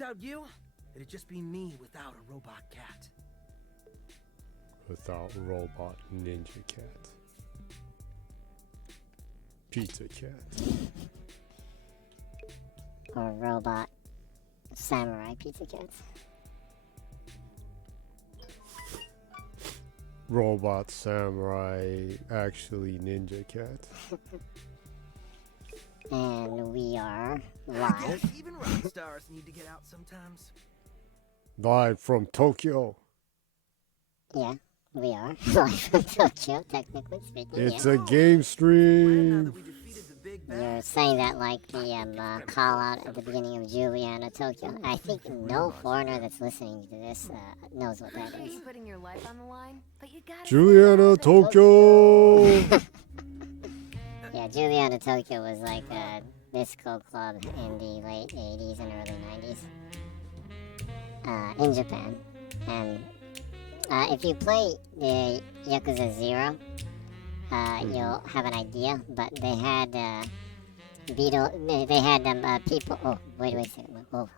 without you, it'd just be me without a robot cat. Without robot ninja cat. Pizza cat. Or robot samurai pizza cats. Robot samurai actually ninja cat. And we are I live. guess even rock stars need to get out sometimes. Live from Tokyo. Yeah, we are live from Tokyo, technically speaking. It's Yeah. a game Now stream. that we defeated the big bad, You're saying that like the call out at the beginning of Juliana Tokyo. I think no foreigner that's listening to this knows what that is. Putting your life on the line, but you gotta Juliana Tokyo. Yeah, Juliana Tokyo was like a disco club in the late 80s and early 90s in Japan. And if you play the Yakuza 0, you'll have an idea, but they had people. Oh, wait a second. Oh,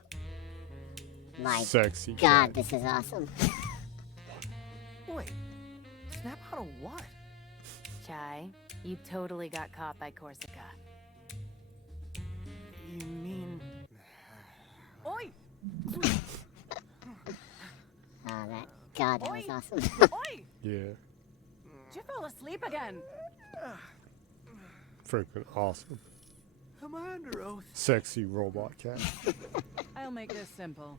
my Sexy God, cat. this is awesome. wait, snap out of what? Chai, you totally got caught by Corsica. You mean? Oi! God, that was awesome. Oi! Yeah. Did you fall asleep again? Freaking awesome. Am I under oath? Sexy robot cat. I'll make this simple.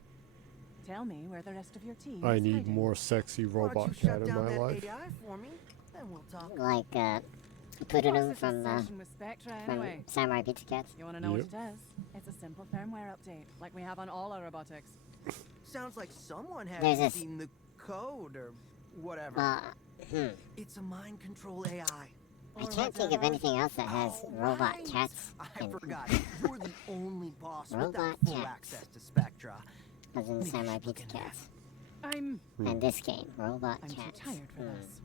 Tell me where the rest of your team I is need hiding. more sexy Why don't robot you cat shut in down my that life. AI for me? Then we'll talk. Like What's Pururum this from obsession with Spectra anyway? Samurai Pizza Cats. You want to know Yep. what it is? It's a simple firmware update, like we have on all our robotics. Sounds like someone There's has this- seen the code or whatever. Hmm. It's a mind control AI. I can't think of anything else that has Oh, robot right. cats I in forgot. You're the only boss Robot without full cats. access to Spectra. other than Maybe Samurai you should look Pizza into Cats. I'm And this game, Robot too Cats. tired for Hmm. this.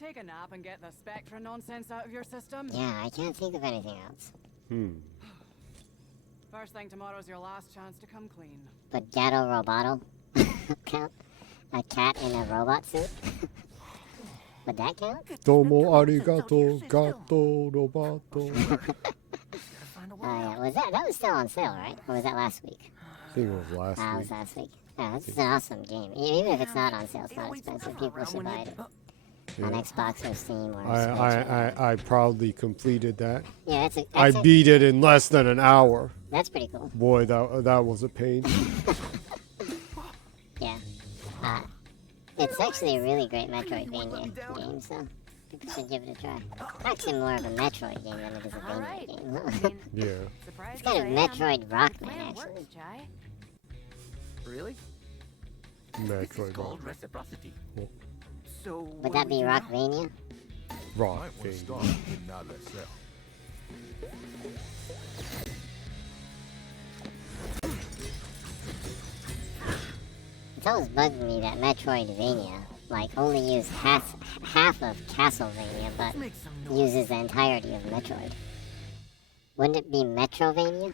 Take a nap and get the Spectra nonsense out of your system. Yeah, I can't think of anything else. First thing tomorrow's your last chance to come clean. But Gato Roboto count? A cat in a robot suit? Would that count? Domo arigato, gato roboto. Yeah, that was still on sale, right? Or was that last week? I think it was last It was week. last week. Yeah, this is an awesome game. Even if it's not on sale, it's not expensive. People should buy it on Xbox or Steam or Switch. I proudly completed that. Yeah, I beat it in less than an hour. That's pretty cool. Boy, that was a pain. Yeah. It's actually a really great Metroidvania game, so people should give it a try. Actually more of a Metroid game than it is a All Vania right. game. I mean, Yeah. surprised It's kind of as I am, Metroid Rockman, plan actually. works, Chai. Really? Metroid. reciprocity. So Would that be Rockvania? Rock Might want to thing. start with not let's sell. It's always bugged me that Metroidvania, like, only used half of Castlevania, but Make some noise. uses the entirety of Metroid. Wouldn't it be Metrovania?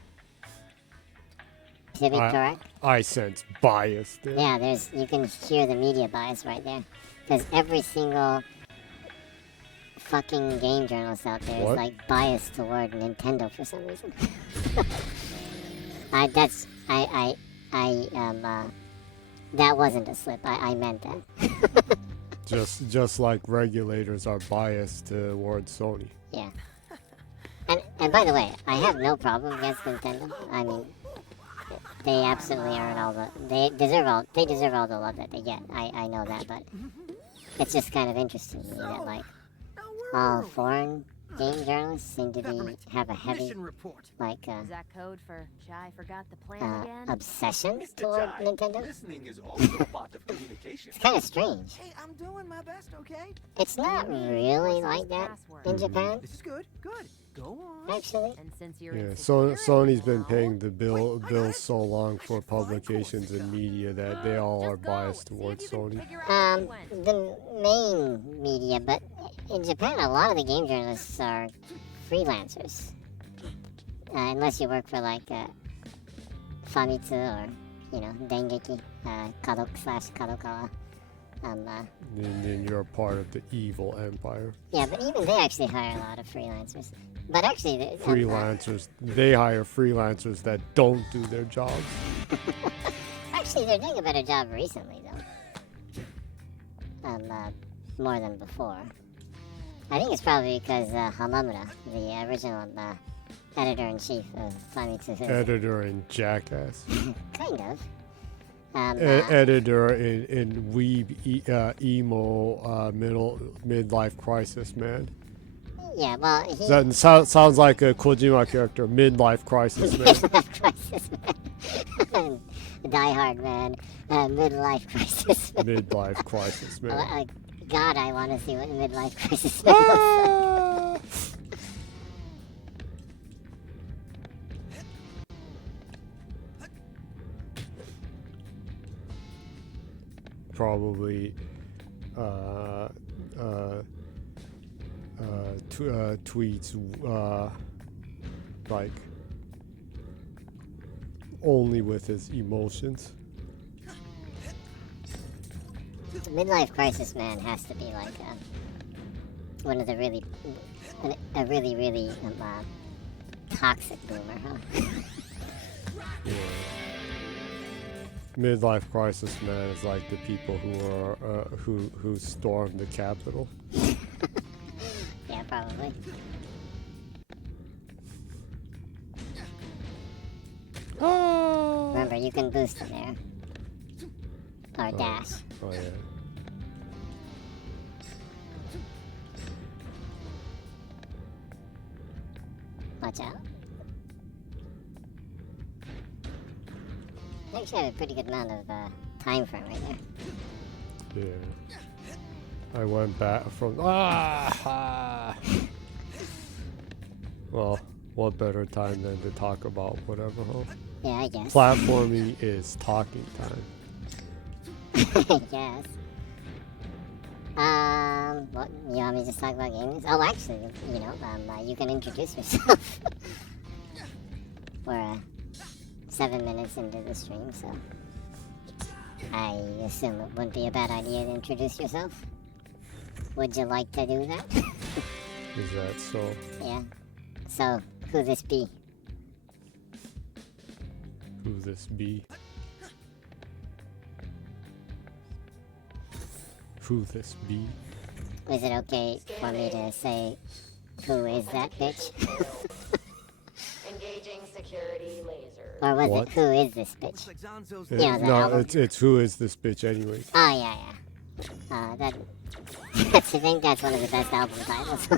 To be correct? I sense bias there. Yeah, you can hear the media bias right there. Because every single fucking game journalist out there What? is like biased toward Nintendo for some reason. That wasn't a slip. I meant that. Just like regulators are biased towards Sony. Yeah. And by the way, I have no problem against Nintendo. I mean, they absolutely earn all the they deserve all the love that they get. I know that, but it's just kind of interesting to me that like all foreign game journalists seem to have a heavy Mission report. like Is that code for Chai forgot the plan again? obsession toward Nintendo. Listening is also a part of communication. It's kind of strange. Hey, I'm doing my best, okay? It's not really like that in Japan, This is good. Good. Go on. actually. And since you're Yeah, in so security Sony's been now, paying the Wait, I got it. so long for publications and media that they all are just go. biased See if towards you can Sony. figure out where it went. The main media, but in Japan, a lot of the game journalists are freelancers. Unless you work for like Famitsu or, you know, Dengeki, Kadokawa. And then you're a part of the evil empire. Yeah, but even they actually hire a lot of freelancers. But actually, Freelancers. They hire freelancers that don't do their jobs. actually, they're doing a better job recently, though. More than before. I think it's probably because Hamamura, the original editor-in-chief of Famitsu. Editor in Jackass. Kind of. Editor in Weeb Emo midlife crisis, man. Yeah, well, he... That sounds like a Kojima character, midlife crisis, man. Midlife crisis, man. Die Hard, man. Midlife crisis. Midlife crisis, man. God, I want to see what midlife crisis looks like. Probably tweets like only with his emotions. Midlife crisis man has to be like one of the really toxic boomer, huh? Yeah. Midlife crisis man is like the people who are who stormed the Capitol. Yeah, probably. Remember, you can boost in there. Or dash. Oh yeah. Watch out. I actually have a pretty good amount of time frame right there. Yeah. I went back from Well, what better time than to talk about whatever, huh? Yeah, I guess. Platforming is talking time. I guess. What, you want me to just talk about gaming? Oh, actually, you know, you can introduce yourself. We're 7 minutes into the stream, so I assume it wouldn't be a bad idea to introduce yourself. Would you like to do that? Is that so? Yeah. So, who this be? Who this be? Who this be? Is it okay for me to say, who is that bitch? Engaging security laser. Or was What? it, who is this bitch? Looks like Zanzo's Yeah, the No, album. it's who is this bitch anyway? Oh, yeah. I think that's one of the best album titles.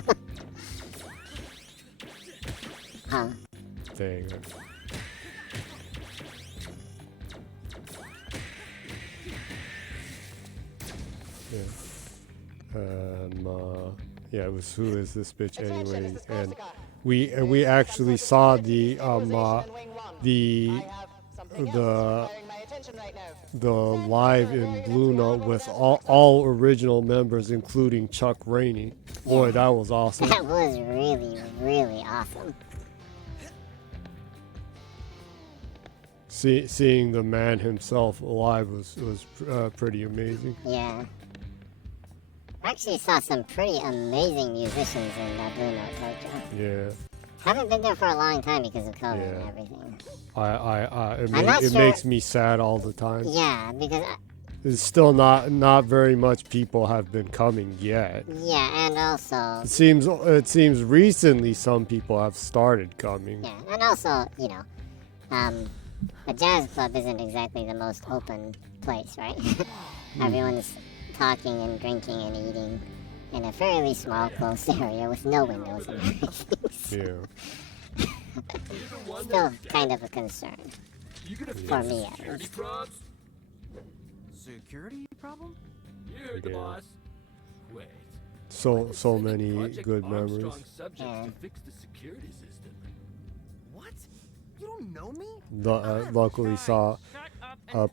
Huh. Dang. Yeah. Yeah, it was who is this bitch anyway? And we actually saw the live in Blue Note with all original members, including Chuck Rainey. Boy, that was awesome. That was really, really awesome. Seeing the man himself live was pretty amazing. Yeah. I actually saw some pretty amazing musicians in Blue Note Tokyo. Yeah. Haven't been there for a long time because of COVID and Yeah. everything. It makes me sad all the time. Yeah, because It's still not very much people have been coming yet. yeah, and also It seems recently some people have started coming. yeah, and also you know, a jazz club isn't exactly the most open place, right? Everyone's talking and drinking and eating in a fairly small, closed area with no windows and everything. Yeah. Still kind of a concern for me, at least. security problem? You're the Yeah. boss. Wait. So many Project good Armstrong memories. subjects Yeah. to fix the security system. What? You don't know me? Luckily saw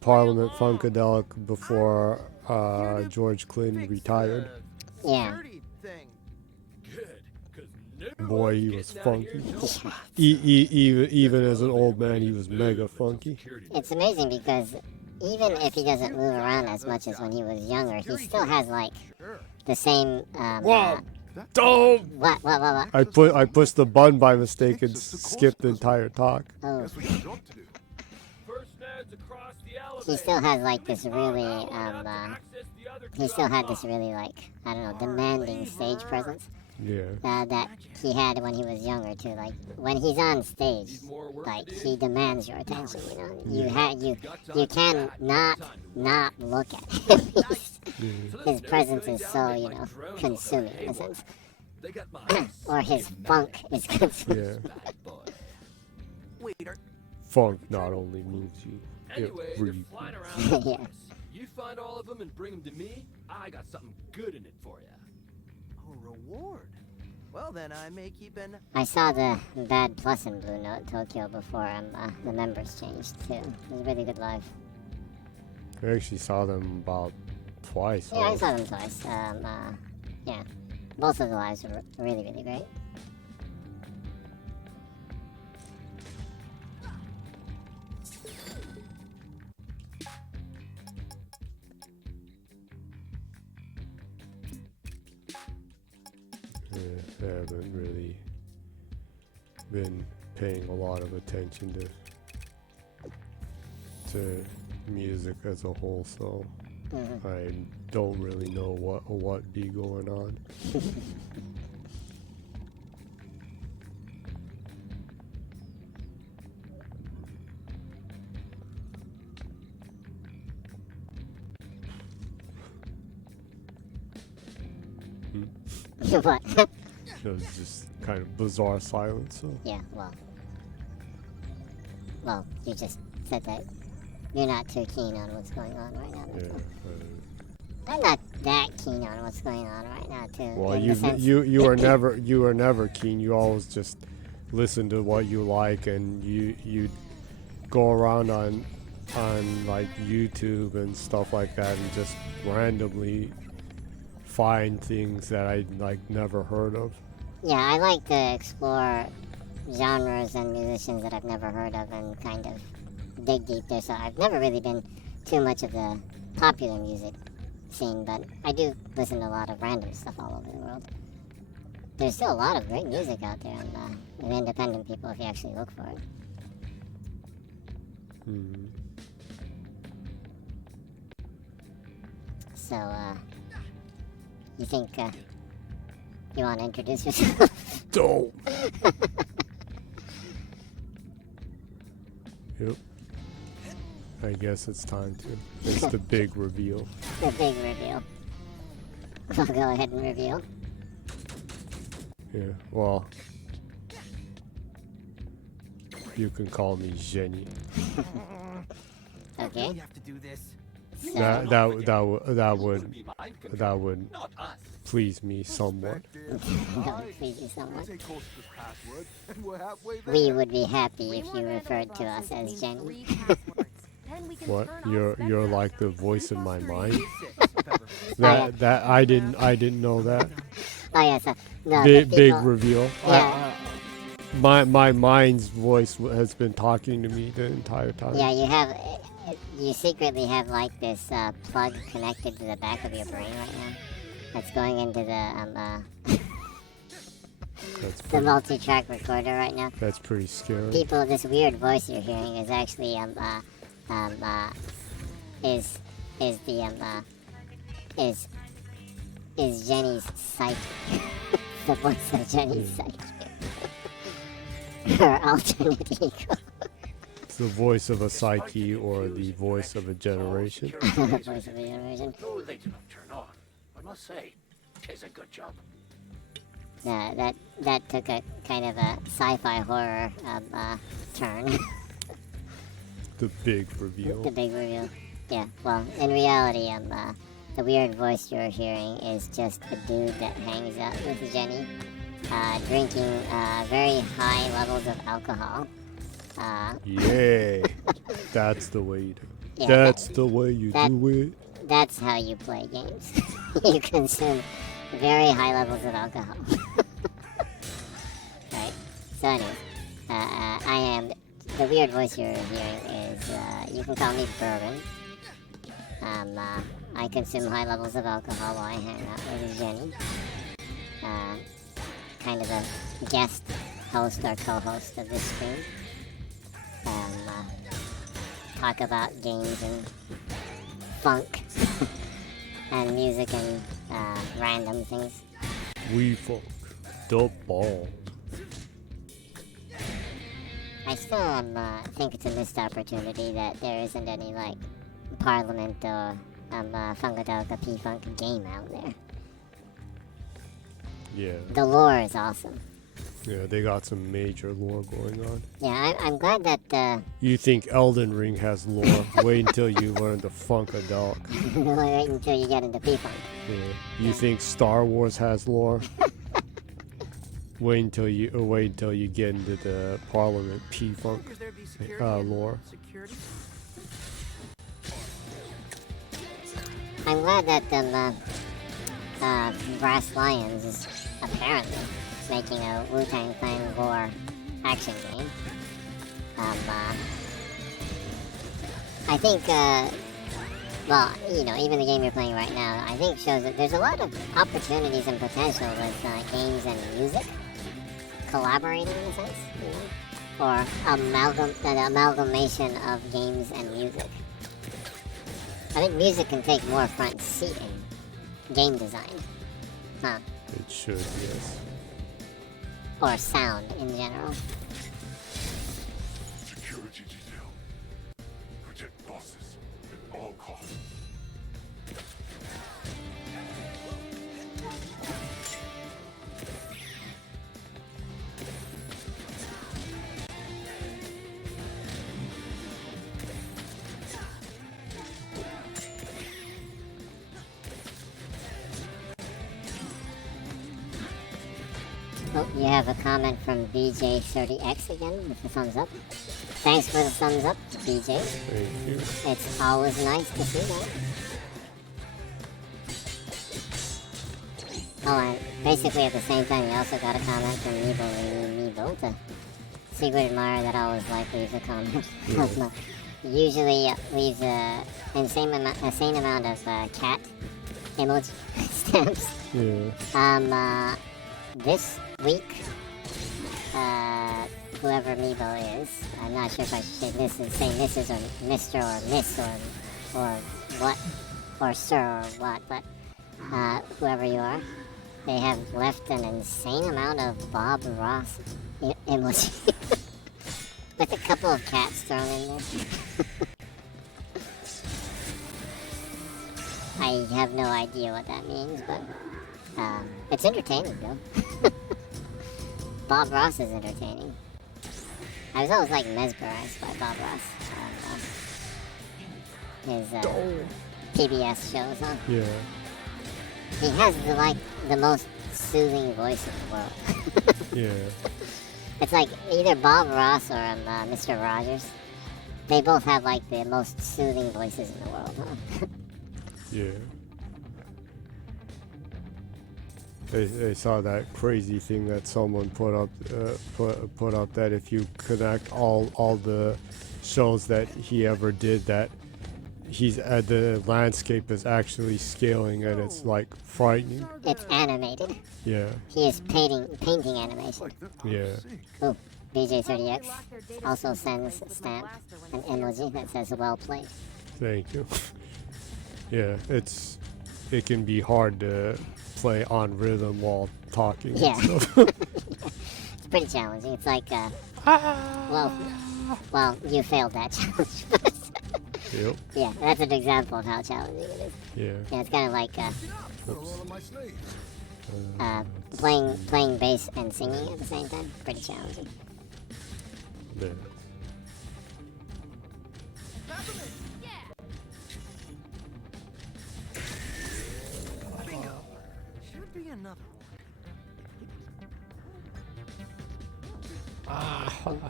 Parliament Funkadelic before George Clinton Fix retired. the Yeah. security thing. Good, because Boy, he was funky. Even as an old man, he was mega funky. It's amazing because even if he doesn't move around as much as when he was younger, he still has like the same. Wow! Don't! What? I pushed the button by mistake and skipped the entire talk. Oh. First nerds across the elevator. He still has like this really Access the other he still had this really like I don't know demanding stage presence Yeah. that he had when he was younger too. Like when he's on stage, like he demands your attention. You know, you can not look at him. His presence is so consuming in a sense, They got my or his funk is consuming. Yeah. bad boy. Wait, Funk not only moves you, it Anyway, they're breathes. flying around. Yeah. You find all of them and bring them to me. I got something good in it for you. a reward. Well, then I may keep an. I saw the Bad Plus in Blue Note Tokyo before the members changed too. It was a really good live. I actually saw them about twice. Yeah, I saw them twice. Yeah, both of the lives were really, really great. I haven't really been paying a lot of attention to music as a whole, so I don't really know what be going on. What? It was just kind of bizarre silence. So Yeah, well, you just said that you're not too keen on what's going on right now. yeah. I'm not that keen on what's going on right now, too. Well, in the sense- you are never keen. You always just listen to what you like, and you go around on like YouTube and stuff like that, and just randomly find things that I like never heard of. Yeah, I like to explore genres and musicians that I've never heard of and kind of dig deep there. So I've never really been too much of the popular music scene, but I do listen to a lot of random stuff all over the world. There's still a lot of great music out there and independent people if you actually look for it. So, you think you want to introduce yourself? Dope. Yep. I guess it's time to. It's the big reveal. The big reveal. I'll go ahead and reveal. Yeah. Well, you can call me Jenny. Okay. We have to do this. So, That would Not us. please me somewhat. please you someone. We would be happy if you referred to us as Jenny. What? You're like the voice in my mind. That I didn't know that. Oh yeah, so no, the Big people- reveal. Yeah, My mind's voice has been talking to me the entire time. yeah, you secretly have like this plug connected to the back of your brain right now. That's going into That's the pretty, multi-track recorder right now. that's pretty scary. People, this weird voice you're hearing is actually is Jenny's psyche. The voice of Jenny's psyche. Her alternate ego. It's the voice of a psyche or the voice of a generation. The voice of a generation. No late enough turn on. I must say, it's a good job. That took a kind of a sci-fi horror turn. The big reveal. The big reveal. Yeah, well, in reality, the weird voice you're hearing is just a dude that hangs out with Jenny, drinking very high levels of alcohol. Yeah, that's the way you do. Yeah, That's the way you that- do it. That's how you play games. You consume very high levels of alcohol. So anyways, I am, the weird voice you're hearing is, you can call me Bourbon. I consume high levels of alcohol while I hang out with Jenny. Kind of a guest host or co-host of this stream. Talk about games and funk and music and random things. We funk the ball. I still think it's a missed opportunity that there isn't any like Parliament or Funkadelic P-Funk game out there. Yeah. The lore is awesome. Yeah, they got some major lore going on. Yeah, I'm glad that You think Elden Ring has lore? Wait until you learn the Funkadelic. wait until you get into P-Funk. Yeah. You think Star Wars has lore? Wait until you get into the Parliament P-Funk Figures there'd be security and lore. security. I'm glad that Brass Lions is apparently making a Wu-Tang Clan lore action game. I think, well, you know, even the game you're playing right now, I think shows that there's a lot of opportunities and potential with games and music collaborating in a sense, you know, or the amalgamation of games and music. I think music can take more front seat in game design, huh? It should, yes. Or sound in general. Security detail. Protect bosses at all costs. Oh, you have a comment from BJ30X again with the thumbs up. Thanks for the thumbs up, BJ. Thank you. It's always nice to see that. Oh, and basically at the same time, you also got a comment from Meebo, the secret admirer that always leaves a comment. Usually leaves an insane amount of cat emoji stamps. Yeah. This week, whoever Meebo is, I'm not sure if I should say Mrs. or Mr. or Miss or what, or Sir or what, but whoever you are, they have left an insane amount of Bob Ross emoji with a couple of cats thrown in there. I have no idea what that means, but it's entertaining though. Bob Ross is entertaining. I was always like mesmerized by Bob Ross. His PBS shows, huh? Yeah. He has the most soothing voice in the world. Yeah. It's like either Bob Ross or Mr. Rogers. They both have like the most soothing voices in the world, huh? Yeah. They saw that crazy thing that someone put up that if you connect all the shows that he ever did, that the landscape is actually scaling and it's like frightening. It's animated. Yeah. He is painting animation. Yeah. Oh, BJ30X also sends a stamp, an emoji that says well played. Thank you. Yeah, it can be hard to play on rhythm while talking. Yeah. And stuff. It's pretty challenging. It's like, well, you failed that challenge. Yep. Yeah, that's an example of how challenging it is. Yeah. Yeah, it's kind of like All of my slaves. playing bass and singing at the same time. Pretty challenging. Yeah. Bingo. Should be another one.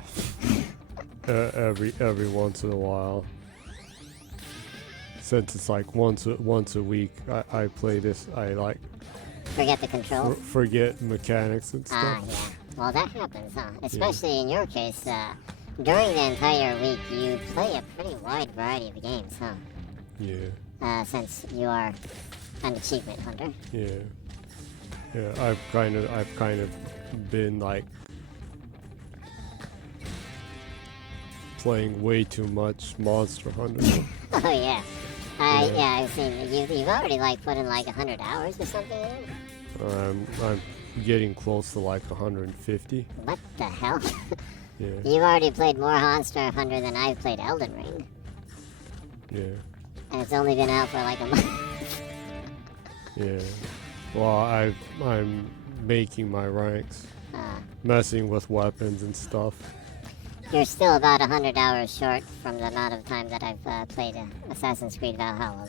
Every once in a while. Since it's like once a week, I play this. I like Forget the controls. forget mechanics and stuff. Yeah. Well, that happens, huh? Especially in your case, during the entire week, you play a pretty wide variety of games, huh? Yeah. Since you are an achievement hunter. Yeah. Yeah, I've kind of been like playing way too much Monster Hunter. Oh yeah. Yeah, I've seen you've already like put in like 100 hours or something in it? I'm getting close to like 150. What the hell? Yeah. You've already played more Monster Hunter than I've played Elden Ring. Yeah. And it's only been out for like a month. Yeah. Well, I'm making my ranks, messing with weapons and stuff. You're still about 100 hours short from the amount of time that I've played Assassin's Creed Valhalla,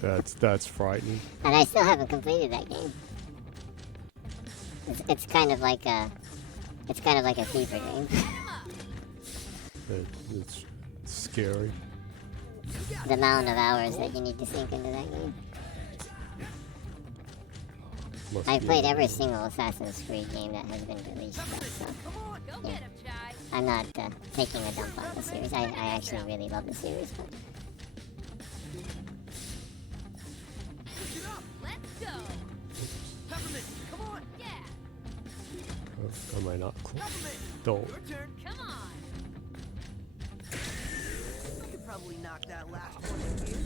though. That's frightening. And I still haven't completed that game. It's kind of like a fever dream. It's scary. The amount of hours that you need to sink into that game. I've played every single Assassin's Creed game that has been released, so yeah. I'm not taking a dump on the series. I actually really love the series, but Am I not cool? Don't. Probably knock that last one in here.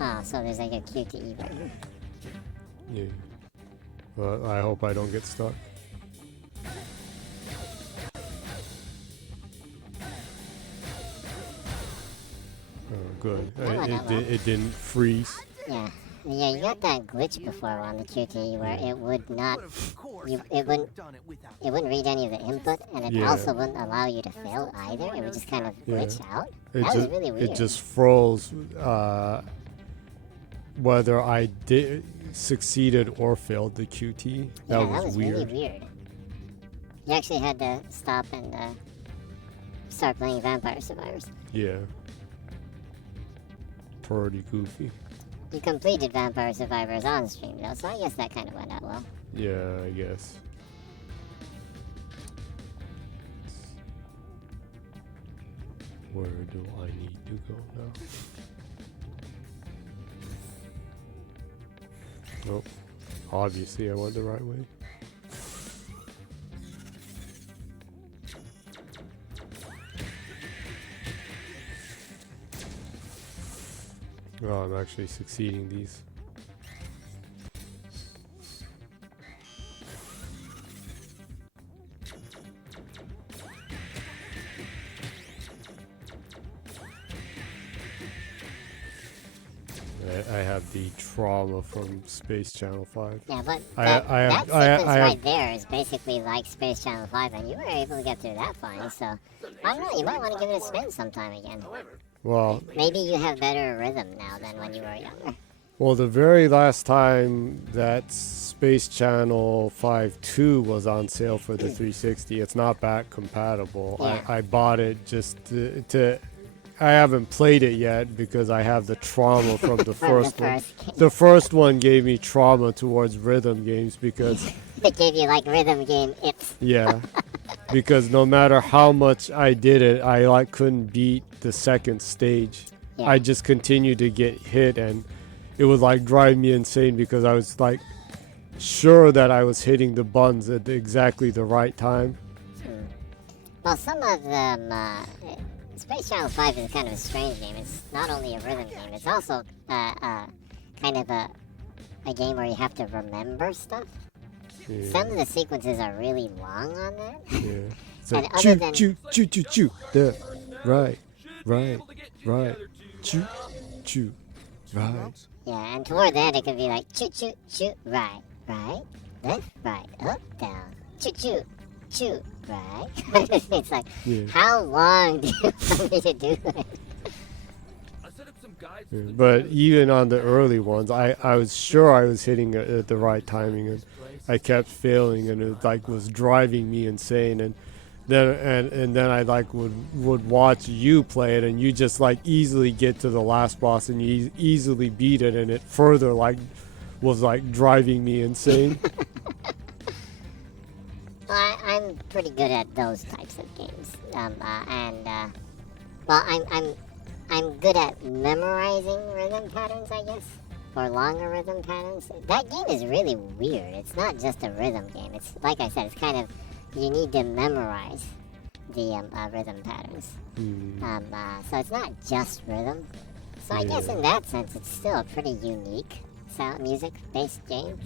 oh, so there's like a QTE button. Yeah. Well, I hope I don't get stuck. Oh, good. It didn't freeze. Yeah. Yeah, you got that glitch before on the QTE where it would not, it wouldn't read any of the input, and it also wouldn't allow you to fail either. It would just kind of glitch out. That was really weird. It just froze whether I succeeded or failed the QT. That was weird. Really weird. You actually had to stop and start playing Vampire Survivors. Yeah. Pretty goofy. You completed Vampire Survivors on stream though, so I guess that kind of went out well. Yeah, I guess. Where do I need to go now? Oh, obviously I went the right way. Oh, I'm actually succeeding these. I have the trauma from Space Channel 5. Yeah, but that sequence right there is basically like Space Channel 5, and you were able to get through that fine, so I don't know, you might want to give it a spin sometime again. Well, maybe you have better rhythm now than when you were younger. Well, the very last time that Space Channel 5.2 was on sale for the 360, it's not back compatible. Yeah. I bought it just to I haven't played it yet because I have the trauma from the first one. The first one gave me trauma towards rhythm games because it gave you like rhythm game ips. Yeah. Because no matter how much I did it, I like couldn't beat the second stage. Yeah. I just continued to get hit, and it would like drive me insane because I was like sure that I was hitting the buttons at exactly the right time. Well, some of them, Space Channel 5 is kind of a strange game. It's not only a rhythm game, it's also kind of a game where you have to remember stuff. Yeah. Some of the sequences are really long on that. Yeah. It's like choo, choo, choo, choo, choo. There. Right. Choo, choo. Right. Yeah, and toward that it could be like choo, choo, choo, right, left, right, up, down, choo, choo, choo, right. It's like, how long do you want me to do it? Yeah, but even on the early ones, I was sure I was hitting it at the right timing, and I kept failing, and it like was driving me insane. And then I like would watch you play it, and you just like easily get to the last boss, and you easily beat it, and it further like was like driving me insane. Well, I I'm pretty good at those types of games. Well, I'm good at memorizing rhythm patterns, I guess, or longer rhythm patterns. That game is really weird. It's not just a rhythm game. It's like I said, it's kind of you need to memorize the rhythm patterns. So it's not just rhythm. So I guess in that sense, it's still a pretty unique sound music-based game.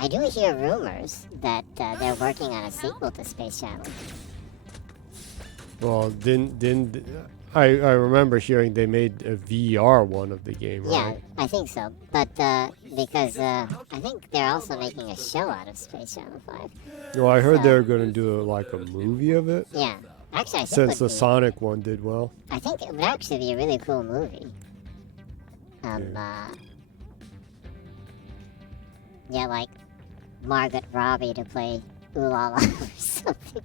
I do hear rumors that they're working on a sequel to Space Challenge. Well, I remember hearing they made a VR one of the game, right? Yeah, I think so. But because I think they're also making a show out of Space Channel 5. Well, I heard So- they were going to do like a movie of it. Yeah. Actually, I think Since would the be- Sonic one did well. I think it would actually be a really cool movie. Yeah, like Margaret Robbie to play Oolala or something.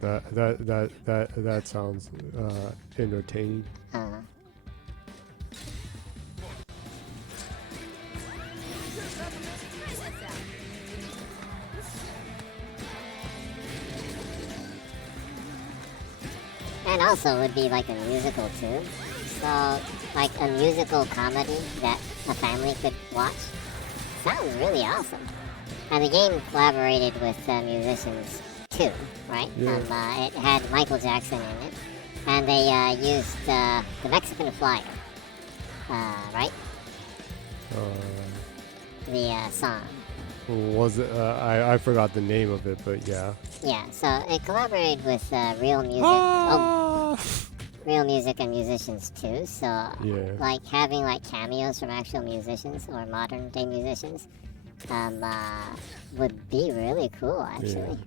That sounds entertaining. And also it would be like a musical too. So, like a musical comedy that a family could watch. Sounds really awesome. And the game collaborated with musicians too, right? Yeah. It had Michael Jackson in it. And they used the Mexican Flyer, right? The song. Was it? I forgot the name of it, but yeah. Yeah, so it collaborated with real music. Real music and musicians too. So, Yeah. like having like cameos from actual musicians or modern day musicians, would be really cool actually.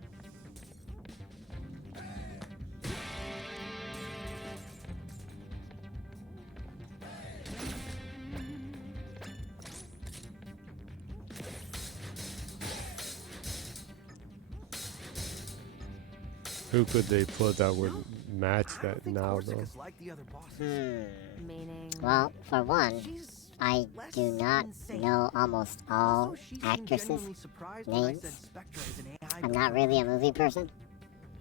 Who could they put that would match that now, though? Corsica's like the other bosses. Meaning. Well, for one, She's I less do not insane. know almost all Also, she seemed actresses' genuinely surprised when I names. said Spectra is an AI I'm not really a movie person,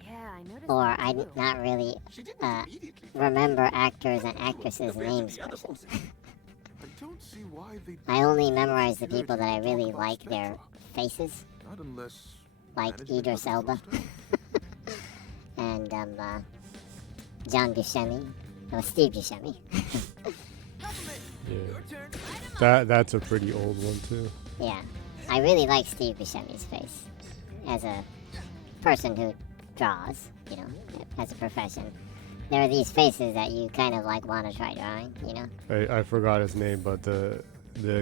Yeah, I noticed. or that I too. not really remember actors and actresses' names person. I don't see why they I only memorize the people that I really like their faces, Not unless like management Idris doesn't Elba trust her. and John Buscemi, or Steve Buscemi. Yeah. That's a pretty old one too. Yeah, I really like Steve Buscemi's face as a person who draws, you know, as a profession. There are these faces that you kind of like want to try drawing, you know. I forgot his name, but the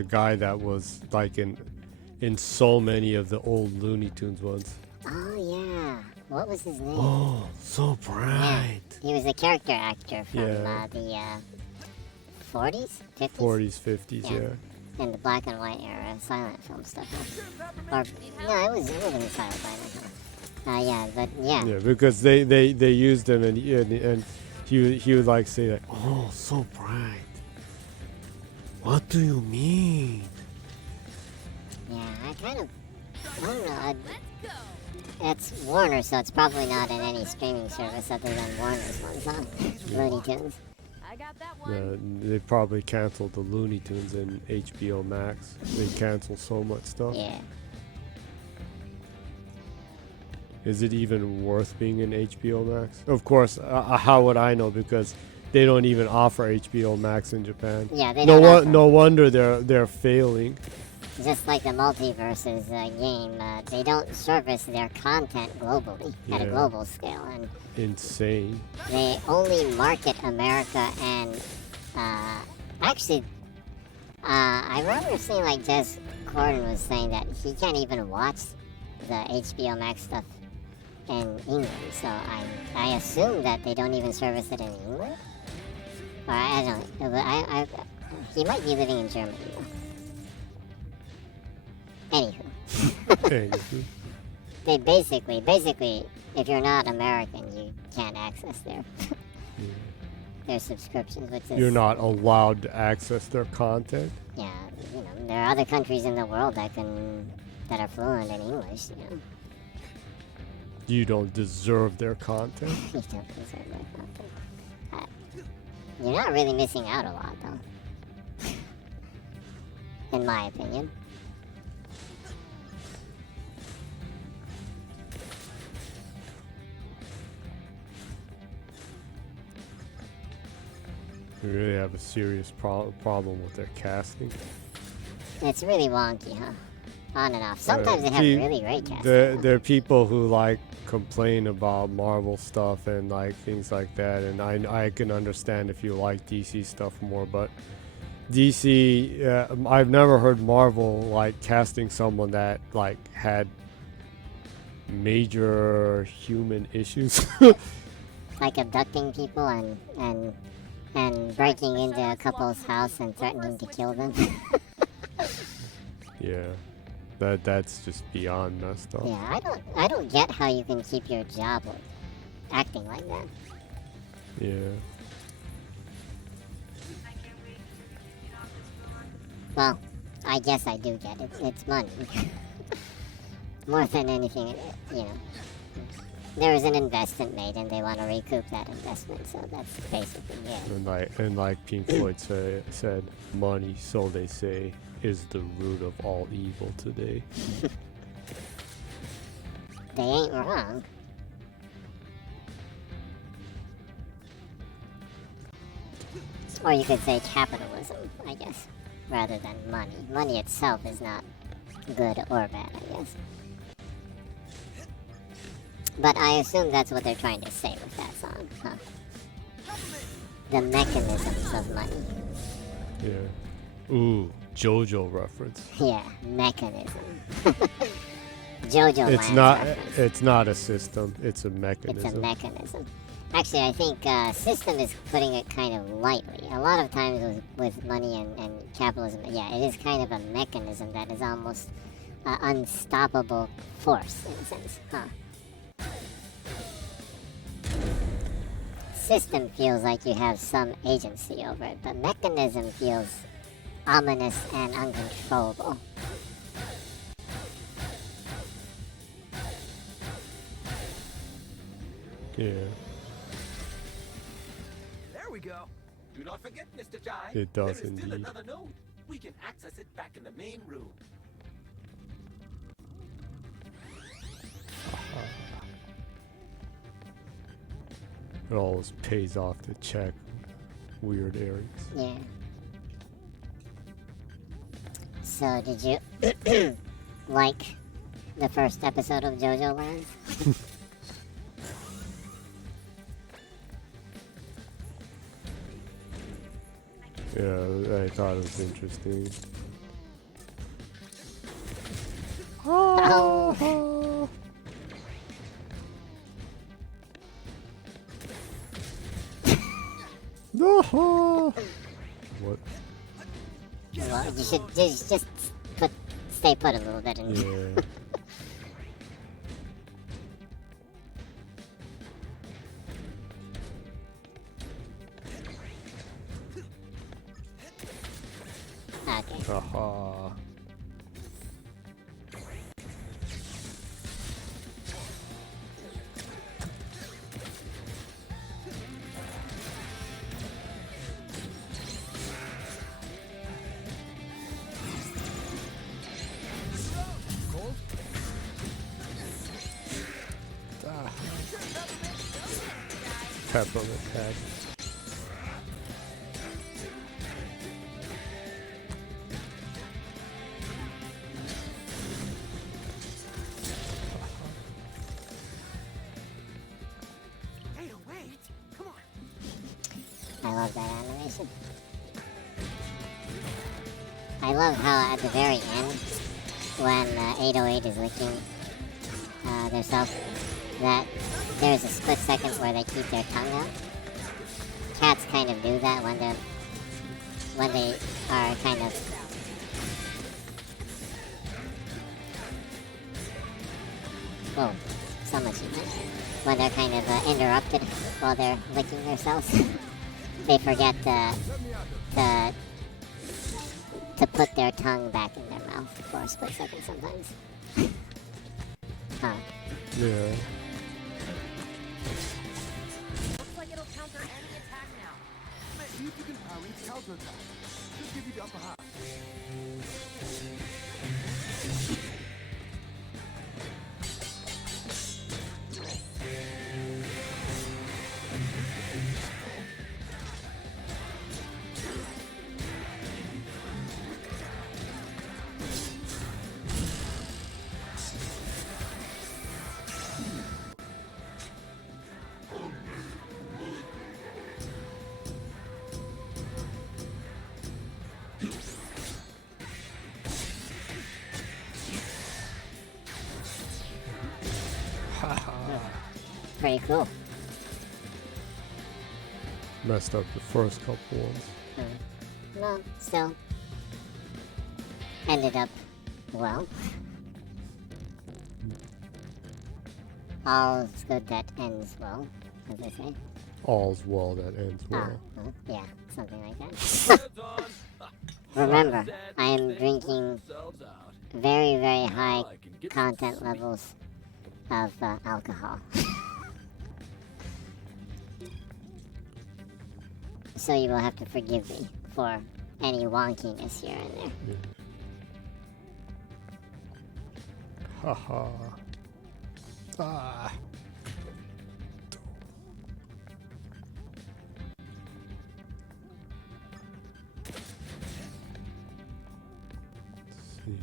guy that was like in so many of the old Looney Tunes ones. Oh yeah, what was his name? Oh, so Yeah, bright. he was a character actor from Yeah. the 40s, 50s, 40s, 50s, Yeah. yeah. and the black and white era silent film stuff. Or no, it was in silent film. Yeah, but yeah. Yeah, because they used them and he would like say like, oh, so bright. What do you mean? Yeah, I don't know. It's Warner, so it's probably not in any streaming service other than Warner's ones, huh? Looney Tunes. I got that one. They probably canceled the Looney Tunes and HBO Max. They cancel so much stuff. Yeah. Is it even worth being in HBO Max? Of course, how would I know? Because they don't even offer HBO Max in Japan. Yeah, they No don't offer. no wonder they're failing. Just like the Multiverses game, they don't service their content globally at a Yeah. global scale, and Insane. they only market America and actually, I remember seeing like Jez Corden was saying that he can't even watch the HBO Max stuff in England. So I assume that they don't even service it in England. Or I don't know. But he might be living in Germany. Anywho, Anywho. they basically, if you're not American, you can't access their subscriptions, which is You're not allowed to access their content. Yeah, you know, there are other countries in the world that can that are fluent in English, you know. You don't deserve their content. You don't deserve their content. You're not really missing out a lot, though. In my opinion. We really have a serious problem with their casting. It's really wonky, huh? On and off. Sometimes they have really great casting. There are people who like complain about Marvel stuff and like things like that, and I can understand if you like DC stuff more, but DC, I've never heard Marvel like casting someone that like had major human issues. Like abducting people and breaking into a couple's house and threatening to kill them. Yeah, that's just beyond messed up. Yeah, I don't get how you can keep your job acting like that. Yeah. Well, I guess I do get it. It's money. More than anything, you know. There was an investment made and they want to recoup that investment, so that's basically it. And like Pink Floyd said, money, so they say, is the root of all evil today. They ain't wrong. Or you could say capitalism, I guess, rather than money. Money itself is not good or bad, I guess. But I assume that's what they're trying to say with that song, huh? The mechanisms of money. Yeah. Ooh, JoJo reference. Yeah, mechanism. JoJo It's Land's not. reference. It's not a system. It's a mechanism. It's a mechanism. Actually, I think system is putting it kind of lightly. A lot of times with money and capitalism, yeah, it is kind of a mechanism that is almost an unstoppable force in a sense, huh? System feels like you have some agency over it, but mechanism feels ominous and uncontrollable. Yeah. There we go. Do not forget, Mr. Jai. It does there is still indeed. another node. We can access it back in the main room. It always pays off to check weird areas. Yeah. So, did you like the first episode of JoJo Land? Yeah, I thought it was interesting. Oh. No. What? Well, you should just stay put a little bit and Yeah. Okay. Haha. Peppermint attack. Hey, wait! Come on! I love that animation. I love how at the very end, when 808 is licking their self, that there's a split second where they keep their tongue out. Cats kind of do that when they are kind of whoa, so much when they're kind of interrupted while they're licking themselves. They forget to put their tongue back in their mouth. yourself for a split second sometimes. Huh. Yeah. Looks like it'll counter any attack now. Let's see if you can parry its counterattack. Should give you the upper hand. Pretty cool. Messed up the first couple ones. No, still. Ended up well. All's good that ends well, as they say. All's well that ends well. Yeah, something like that. Heads on. Remember, I am drinking Themselves out. very, very high I can get content some levels of alcohol. So you will have to forgive me for any wonkiness here and there. Haha. Ah. Let's see.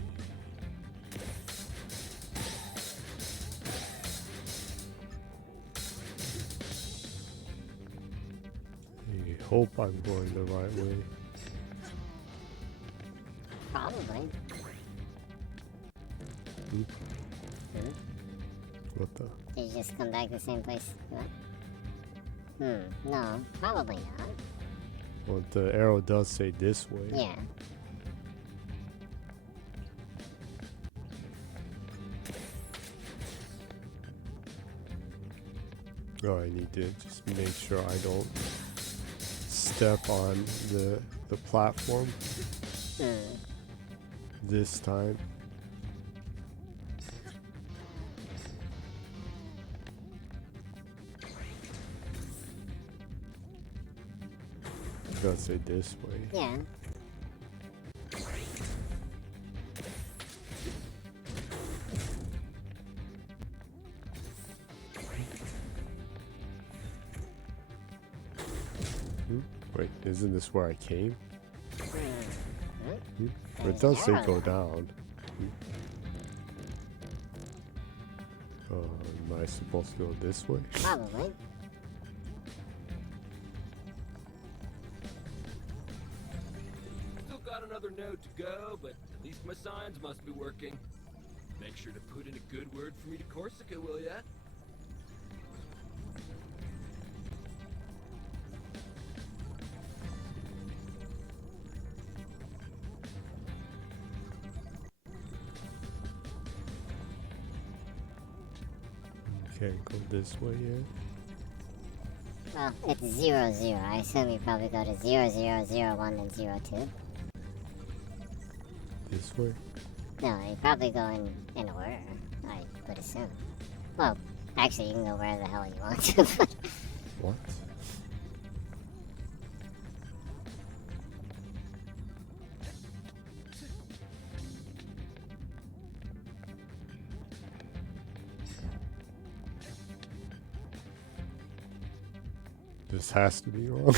I hope I'm going the right way. Probably. What the? Did you just come back the same place you went? No, probably not. Well, the arrow does say this way. Yeah. Oh, I need to just make sure I don't step on the platform this time. It does say this way. Yeah. Wait, isn't this where I came? Hmm? But it does say go down. Am I supposed to go this way? Probably. Still got another node to go, but at least my signs must be working. Make sure to put in a good word for me to Corsica, will ya? Can't go this way yet. Well, it's 0, 0. I assume you probably go to 0, 0, 0, 1, and 0, 2. This way? No, you probably go in order, I would assume. Well, actually, you can go wherever the hell you want to. What? This has to be wrong.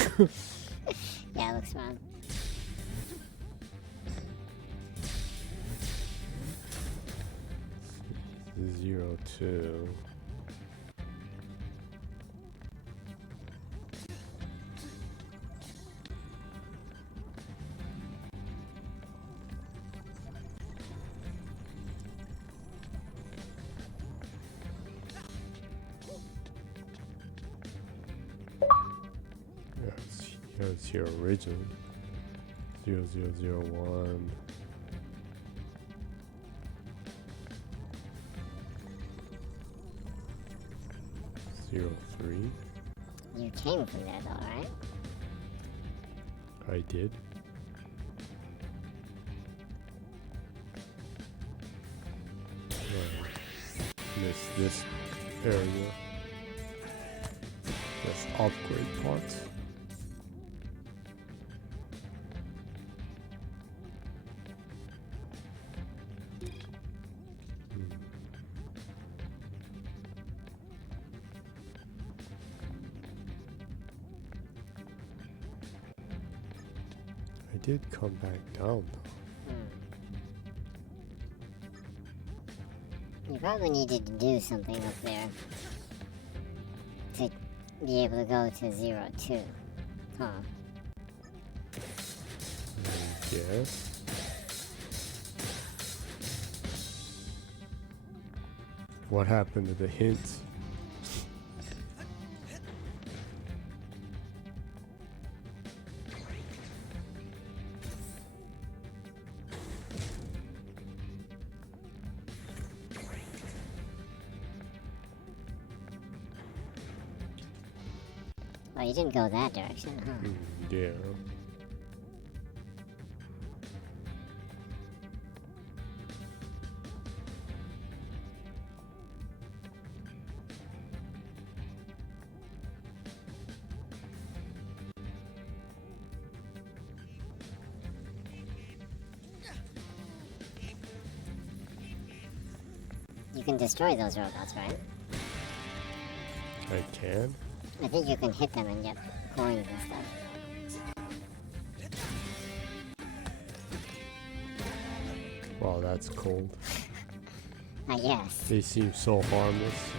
Yeah, it looks wrong. Zero, 2. Yeah, it's here originally. 0, 0, 0, 1. Zero, 3. You came from there, though, right? I did. This area. Just upgrade parts. I did come back down though. You probably needed to do something up there to be able to go to 0-2. Huh. Yes. What happened to the hints? Oh, you didn't go that direction, huh? Yeah. You can destroy those robots, right? I can? I think you can hit them and get coins and stuff. Wow, that's cold. I guess. They seem so harmless.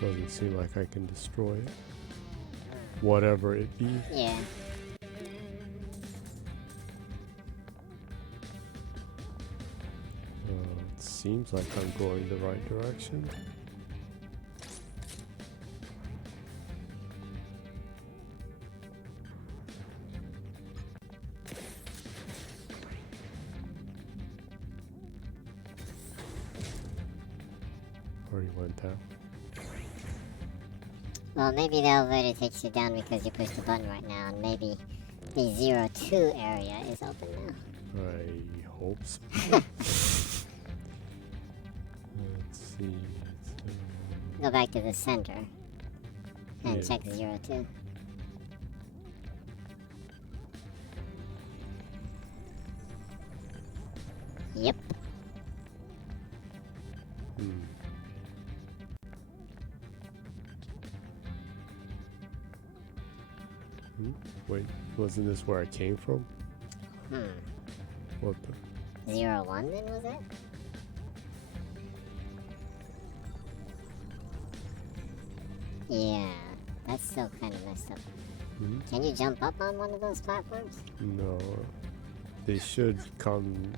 Doesn't seem like I can destroy it. Whatever it be. Yeah. It seems like I'm going the right direction. Already went down. Well, maybe the elevator takes you down because you pushed the button right now, and maybe the 0-2 area is open now. I hope so. Let's see. Go back to the center and Yeah. check 0-2. Yep. Wait, wasn't this where I came from? What the? 0-1 then, was it? Yeah, that's still kind of messed up. Can you jump up on one of those platforms? No. They should come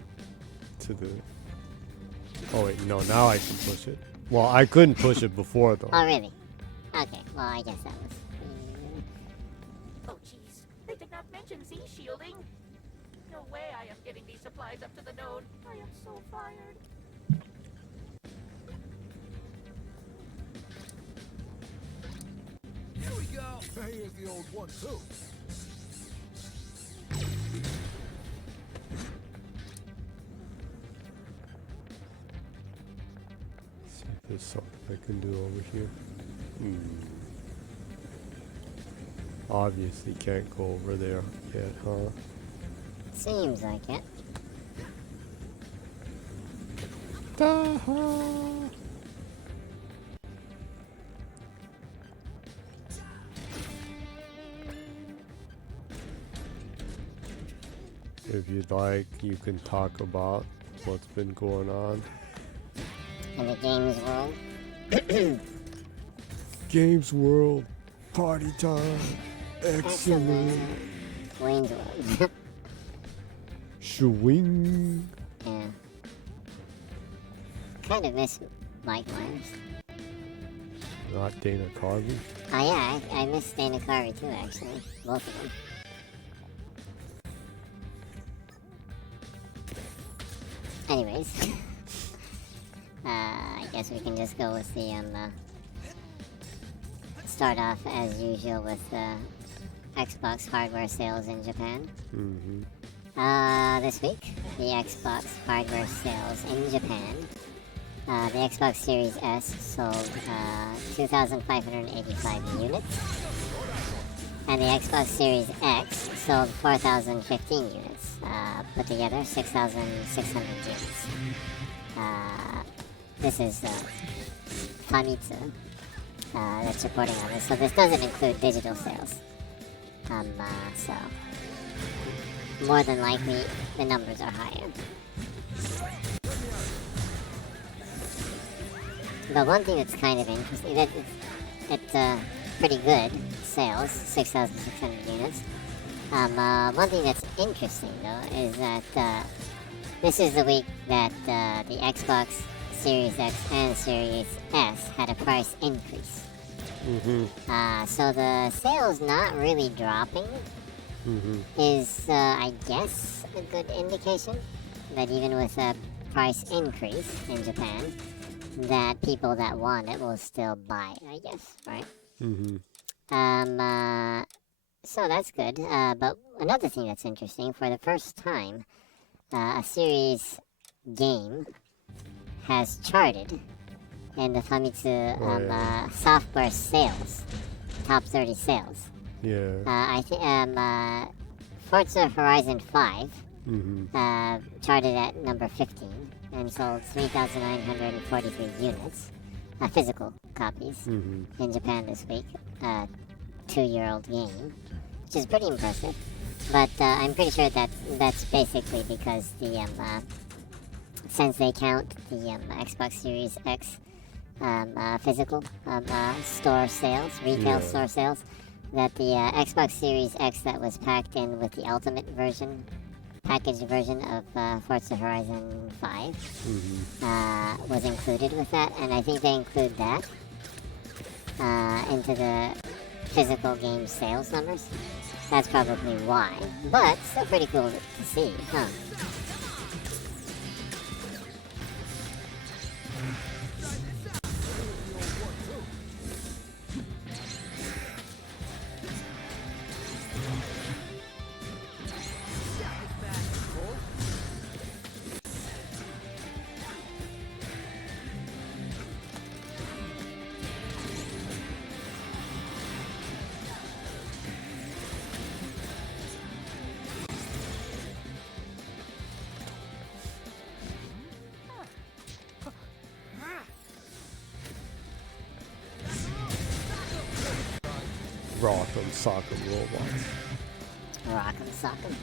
to the... Oh wait, no, now I can push it. Well, I couldn't push it before though. Oh, really? Okay, well, I guess that was... Oh, jeez. They did not mention Z-shielding. No way I am getting these supplies up to the node. I am so fired. Here we go. Here's the old one, too. See if there's something I can do over here. Obviously can't go over there yet, huh? Seems like it. If you'd like, you can talk about what's been going on. In the games world. Games World, party time. Excellent. Wayne's World. Swing. Yeah. Kind of miss Mike Myers. Not Dana Carvey. Oh yeah, I miss Dana Carvey too, actually. Both of them. Anyways. I guess we can just go with the, start off as usual with, Xbox hardware sales in Japan. This week, the Xbox hardware sales in Japan. The Xbox Series S sold 2,585 units, and the Xbox Series X sold 4,015 units. Put together, 6,600 units. This is Famitsu that's reporting on this, so this doesn't include digital sales. So more than likely, the numbers are higher. But one thing that's kind of interesting, that it's pretty good sales, 6,600 units. One thing that's interesting though is that this is the week that the Xbox Series X and Series S had a price increase. So the sales not really dropping is, I guess, a good indication that even with a price increase in Japan, that people that want it will still buy it, I guess, right? So that's good. But another thing that's interesting, for the first time, a series game has charted in the Famitsu software sales, top 30 sales. Yeah. I think Forza Horizon 5 charted at number 15 and sold 3,943 units, physical copies, in Japan this week. 2-year-old game, which is pretty impressive. But I'm pretty sure that that's basically because the since they count the Xbox Series X physical store sales, retail store sales, that the Xbox Series X that was packed in with the ultimate version, packaged version of Forza Horizon 5 was included with that, and I think they include that into the physical game sales numbers. That's probably why, but still pretty cool to see, huh? Rock'em Sock'em robots. Rock'em Sock'em.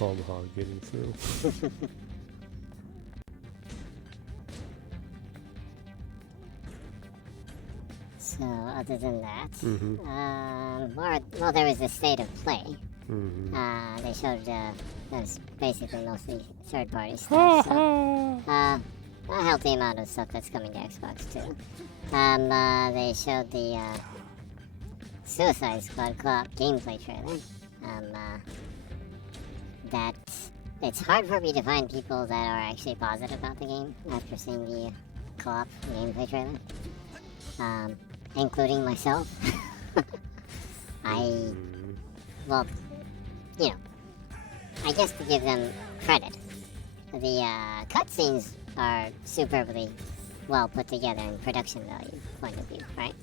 somehow getting through. So other than that, Mm-hmm. well, there was the state of play. Mm-hmm. They showed that was basically mostly third-party stuff. So, a healthy amount of stuff that's coming to Xbox too. They showed the Suicide Squad co-op gameplay trailer. That it's hard for me to find people that are actually positive about the game after seeing the co-op gameplay trailer, including myself. Well, you know, I guess to give them credit, the cutscenes are superbly well put together in production value point of view, right?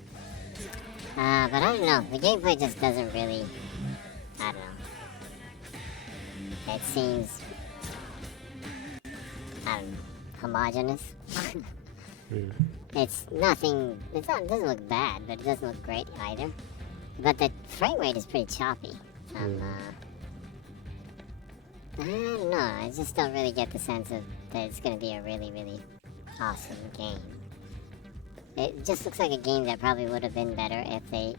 But I don't know, the gameplay just doesn't really, I don't know. It seems, I don't know, homogeneous. Yeah. It's nothing, it doesn't look bad, but it doesn't look great either. But the frame rate is pretty choppy. I don't know, I just don't really get the sense of that it's going to be a really, really awesome game. It just looks like a game that probably would have been better if they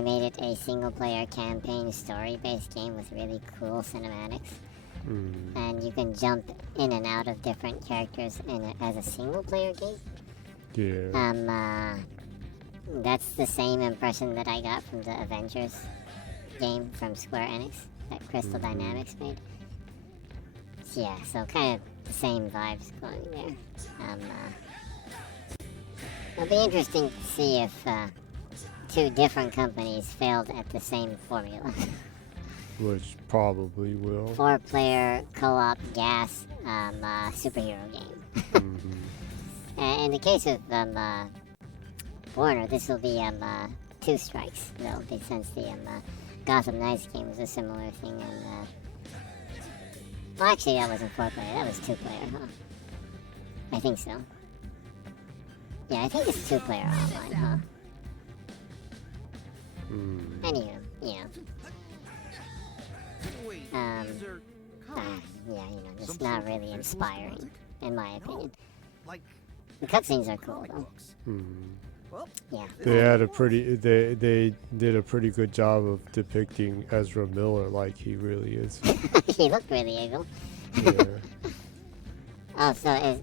made it a single-player campaign story-based game with really cool cinematics. And you can jump in and out of different characters as a single-player game. Yeah. That's the same impression that I got from the Avengers game from Square Enix that Crystal Dynamics made. Yeah, so kind of the same vibes going there. It'll be interesting to see if two different companies failed at the same formula. Which probably will. 4-player co-op gas superhero game. In the case of Warner, this will be 2 strikes, though, since the Gotham Knights game was a similar thing. And well, actually, that wasn't 4-player, that was 2-player, huh? I think so. Yeah, I think it's 2-player online, huh? Anywho, yeah. Wait, Yeah, these are you know, just not really inspiring, in my opinion. like The cutscenes are cool, comic though. books. Well, Yeah. They had a pretty. They did a pretty good job of depicting Ezra Miller like he really is. He looked really evil. Yeah. Oh, so is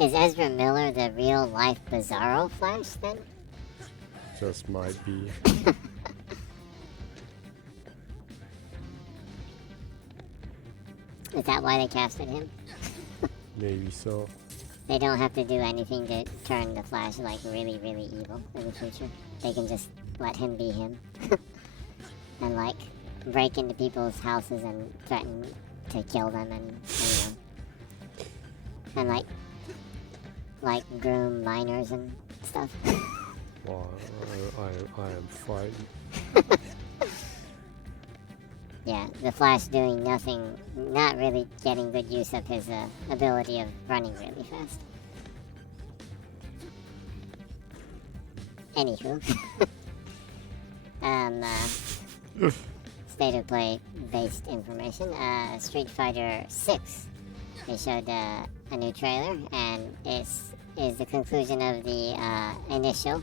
is Ezra Miller the real life Bizarro Flash then? Just might be. Is that why they casted him? Maybe so. They don't have to do anything to turn the Flash like really, really evil in the future. They can just let him be him. And like break into people's houses and threaten to kill them and you know. And like groom minors and stuff. Well, I am frightened. Yeah, the Flash doing nothing, not really getting good use of his ability of running really fast. Anywho. State of play based information. Street Fighter 6. They showed a new trailer, and it's the conclusion of the initial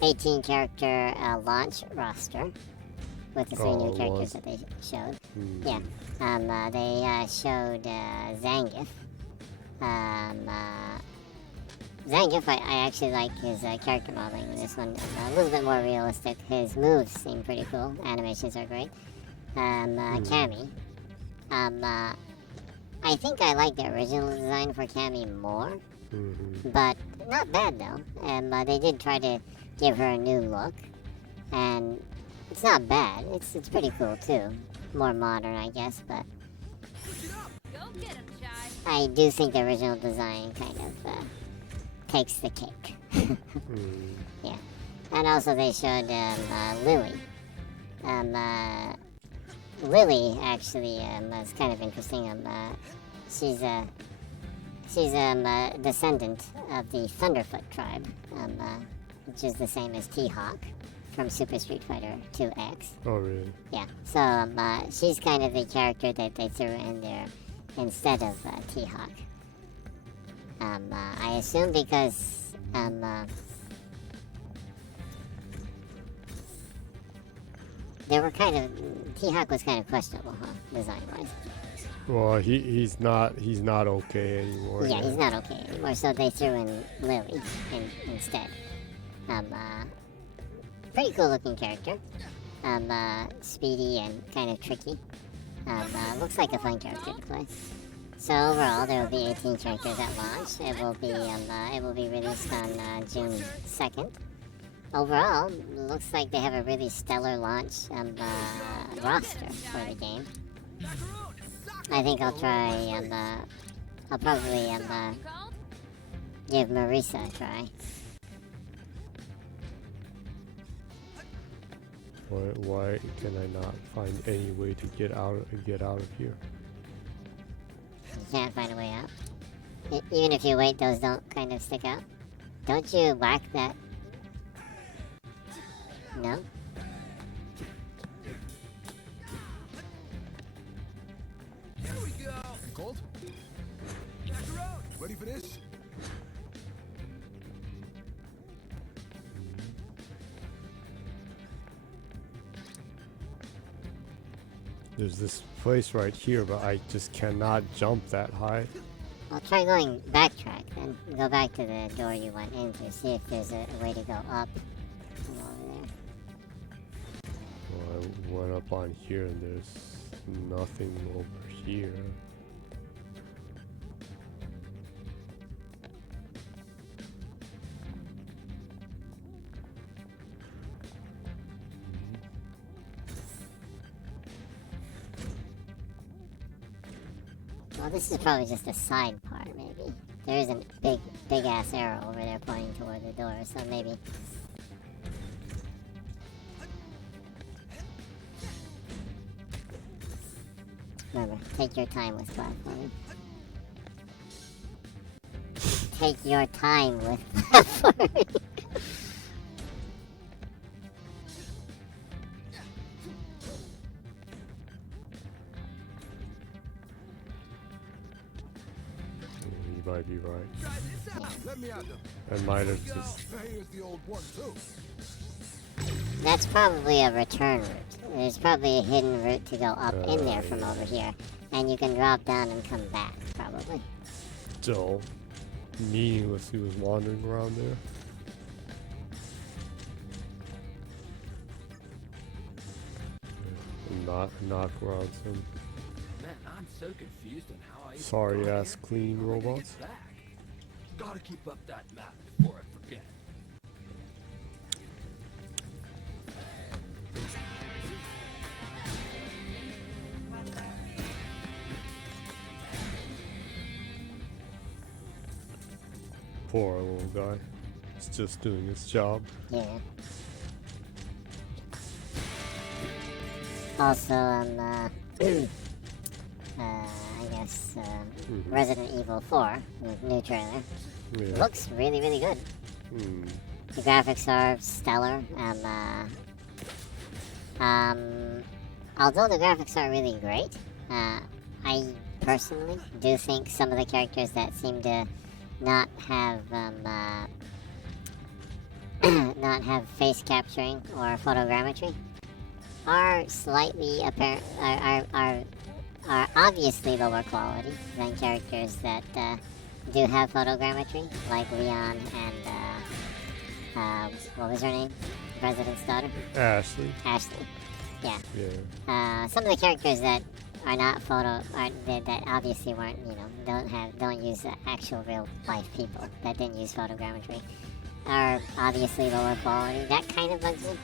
18 character launch roster with the 3 new characters that they showed. Yeah. They showed Zangief. Zangief, I actually like his character modeling in this one. A little bit more realistic. His moves seem pretty cool. Animations are great. Cammy. I think I like the original design for Cammy more. But not bad though. They did try to give her a new look. And it's not bad. It's pretty cool too. More modern, I guess, but Go get him, Shy. I do think the original design kind of takes the cake. Yeah. And also they showed Lily. Lily actually is kind of interesting. She's a descendant of the Thunderfoot tribe, which is the same as T-Hawk from Super Street Fighter 2X. Oh, really? Yeah, so she's kind of the character that they threw in there instead of T-Hawk. I assume because they were kind of T-Hawk was kind of questionable, huh, design-wise. Well, he's not okay anymore. Yeah, he's not okay anymore. So they threw in Lily instead. Pretty cool looking character. Speedy and kind of tricky. Looks like a fun character to play. So overall, there will be 18 characters at launch. It will be released on June 2nd. Overall, looks like they have a really stellar launch roster for the game. I think I'll try I'll probably give Marisa a try. Why can I not find any way to get out of here? You can't find a way out. Even if you wait, those don't kind of stick out. Don't you whack that? No? Here we go. You cold? Ready for this? There's this place right here, but I just cannot jump that high. I'll try going backtrack then. Go back to the door you went into. See if there's a way to go up from over there. Well, I went up on here and there's nothing over here. Well, this is probably just a side part, maybe. There is a big ass arrow over there pointing toward the door, so maybe. Remember, take your time with platforming. Take your time with platforming. You might be right. Let me out though. I might have just. Here's the old one too. That's probably a return route. There's probably a hidden route to go up in there from yeah. over here. And you can drop down and come back, probably. So meaningless he was wandering around there. Knock around some Man, I'm so confused on how I sorry ass clean robots. get back. Gotta keep up that map before I forget. Poor little guy. He's just doing his job. Yeah. Also, I guess, Resident Evil 4, the new trailer, Yeah. looks really, really good. The graphics are stellar. Although the graphics are really great, I personally do think some of the characters that seem to not have not have face capturing or photogrammetry are slightly apparent are obviously lower quality than characters that do have photogrammetry, like Leon and what was her name? The president's daughter? Ashley. Ashley. Yeah. Yeah. Some of the characters that are not that obviously weren't, don't use actual real life people that didn't use photogrammetry are obviously lower quality. That kind of bugs me.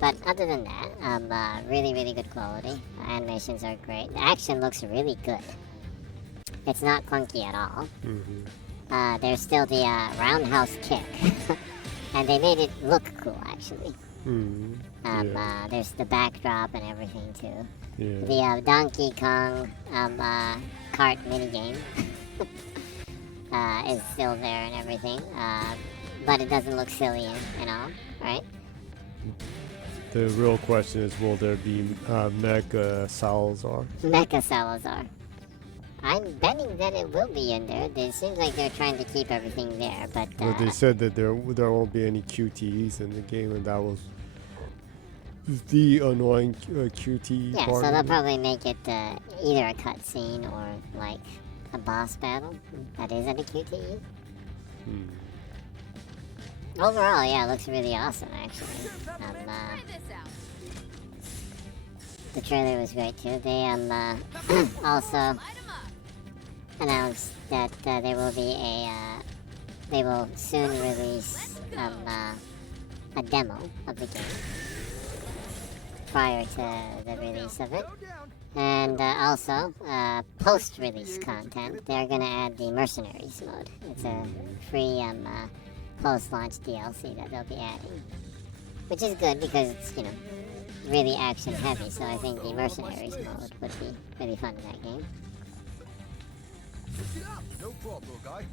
But other than that, really, really good quality. Animations are great. The action looks really good. It's not clunky at all. There's still the roundhouse kick. And they made it look cool, actually. Yeah. There's the backdrop and everything, too. Yeah. The Donkey Kong kart minigame is still there and everything. but it doesn't look silly at all, right? The real question is, will there be Mecha Salazar? Mecha Salazar. I'm betting that it will be in there. It seems like they're trying to keep everything there, but But they said that there won't be any QTEs in the game, and that was the annoying QTE yeah, part. so of they'll it. probably make it either a cutscene or like a boss battle that isn't a QTE. Overall, yeah, it looks really awesome actually. The trailer was great too. They also announced that there will be they will soon release a demo of the game prior to the release of it. And also, post-release content, they're gonna add the Mercenaries mode. It's a free post-launch DLC that they'll be adding, which is good because it's, you know, really action-heavy. So I think the Mercenaries mode would be really fun in that game. No problem, little guy.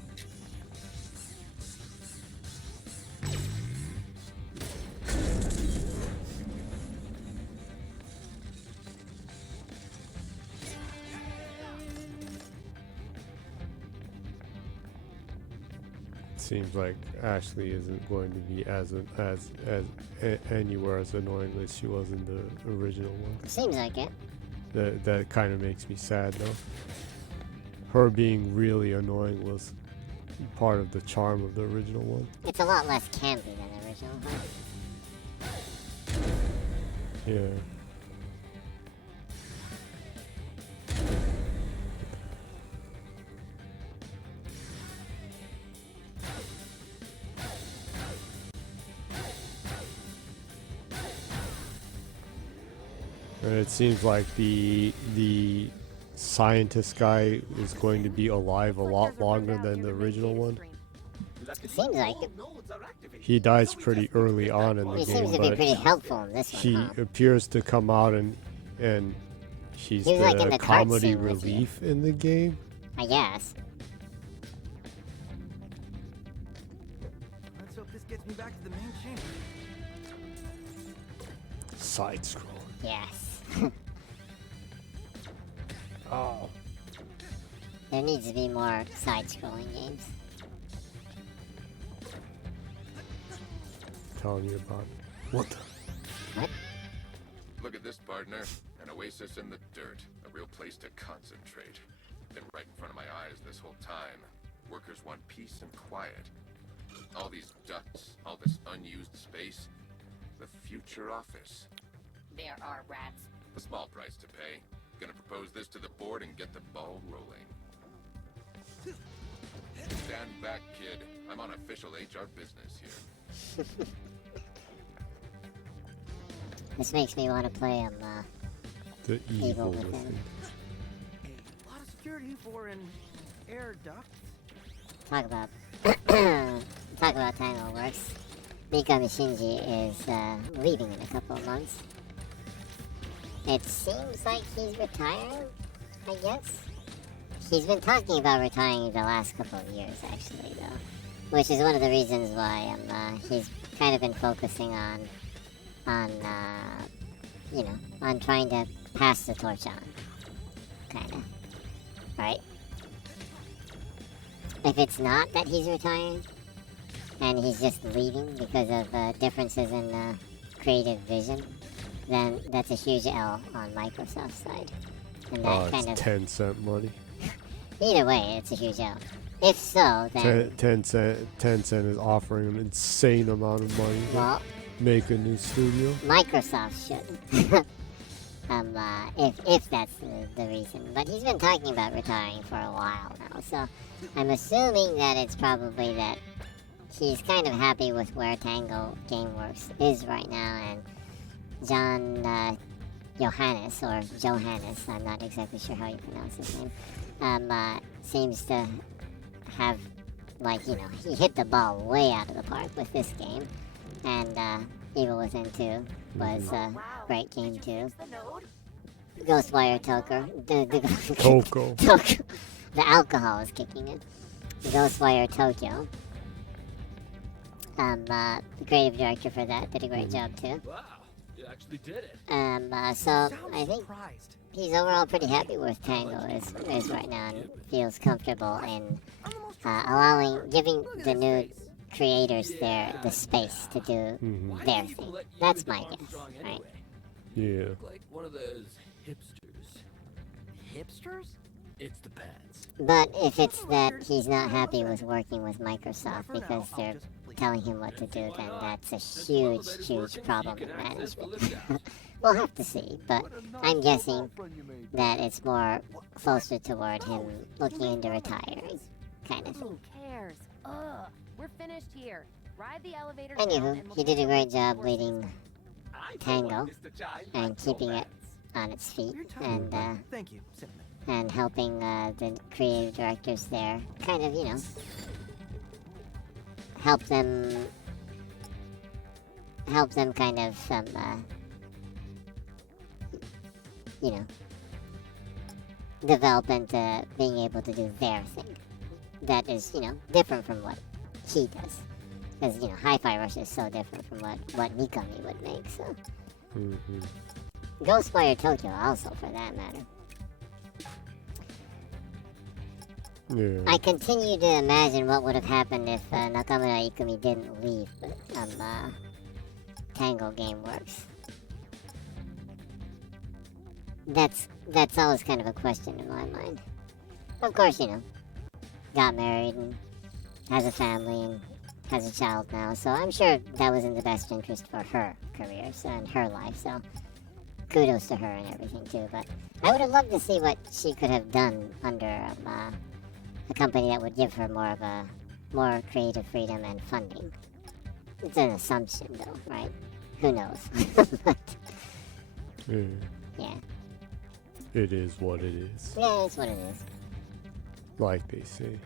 Seems like Ashley isn't going to be as anywhere as annoying as she was in the original one. Seems like it. That kind of makes me sad though. Her being really annoying was part of the charm of the original one. It's a lot less campy than the original one. Yeah. And it seems like the scientist guy is going to be alive a lot longer than the original one. It seems like it. He dies pretty early on in the He game, seems to be but pretty helpful in this he one, huh? appears to come out and he's He was, like, in the the cart comedy scene with you. relief in the game. I guess. Let's hope this gets me back to the main chamber. Side scroll. Yes. Oh. There needs to be more side-scrolling games. Telling you about it. What the? What? Look at this, partner. An oasis in the dirt. A real place to concentrate. Been right in front of my eyes this whole time. Workers want peace and quiet. All these ducts, all this unused space. The future office. There are rats. A small price to pay. Gonna propose this to the board and get the ball rolling. Stand back, kid. I'm on official HR business here. This makes me want to play The Evil evil Within. within. A lot of security for an air duct. talk about time it works. Mikami Shinji is leaving in a couple of months. It seems like he's retiring, I guess. He's been talking about retiring the last couple of years, actually, though, which is one of the reasons why he's kind of been focusing on on trying to pass the torch on, kind of, right? If it's not that he's retiring, and he's just leaving because of differences in creative vision, then that's a huge L on Microsoft's side. And that kind It's of 10-cent money. either way, it's a huge L. If so, then 10-cent is offering an insane amount of money to well, make a new studio. Microsoft should. If that's the reason. But he's been talking about retiring for a while now, so I'm assuming that it's probably that he's kind of happy with where Tango Gameworks is right now, and John Johannes, or Johannes, I'm not exactly sure how you pronounce his name, seems to have, he hit the ball way out of the park with this game, and Evil Within 2 was a great game too. The node? Ghostwire Tokyo. Toko. Tokyo. The alcohol is kicking in. Ghostwire Tokyo The creative director for that did a great job too. Wow, you actually did it. So I think he's overall pretty happy with Tango is right now and feels comfortable in giving the new creators the space to do their thing. That's my guess, right? Yeah. Look like one of those hipsters. Hipsters? It's the pants. But if it's that he's not happy with working with Microsoft because they're telling him what to do, then that's a huge problem in management. We'll have to see, but I'm guessing that it's more closer toward him looking into retiring, kind of thing. Who cares? Ugh. We're finished here. Ride the elevator down Anywho, and we'll he did a take great the job horses. leading Tango and keeping it on its feet and Thank you, Cinnamon. and helping the creative directors there kind of, help them kind of develop into being able to do their thing that is, different from what he does. Because, Hi-Fi Rush is so different from what Mikami would make, so. Ghostwire Tokyo also, for that matter. Yeah. I continue to imagine what would have happened if Nakamura Ikumi didn't leave Tango Gameworks. That's always kind of a question in my mind. Of course, got married and has a family and has a child now, so I'm sure that was in the best interest for her career and her life, so kudos to her and everything too, but I would have loved to see what she could have done under a company that would give her more creative freedom and funding. It's an assumption though, right? Who knows? But, yeah. It is what it is. Yeah, it's what it is. Like they say.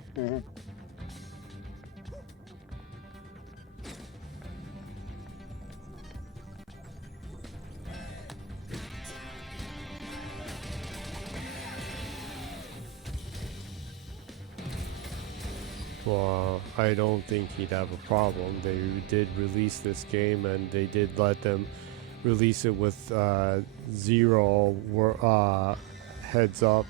Well, I don't think he'd have a problem. They did release this game, and they did let them release it with zero heads up.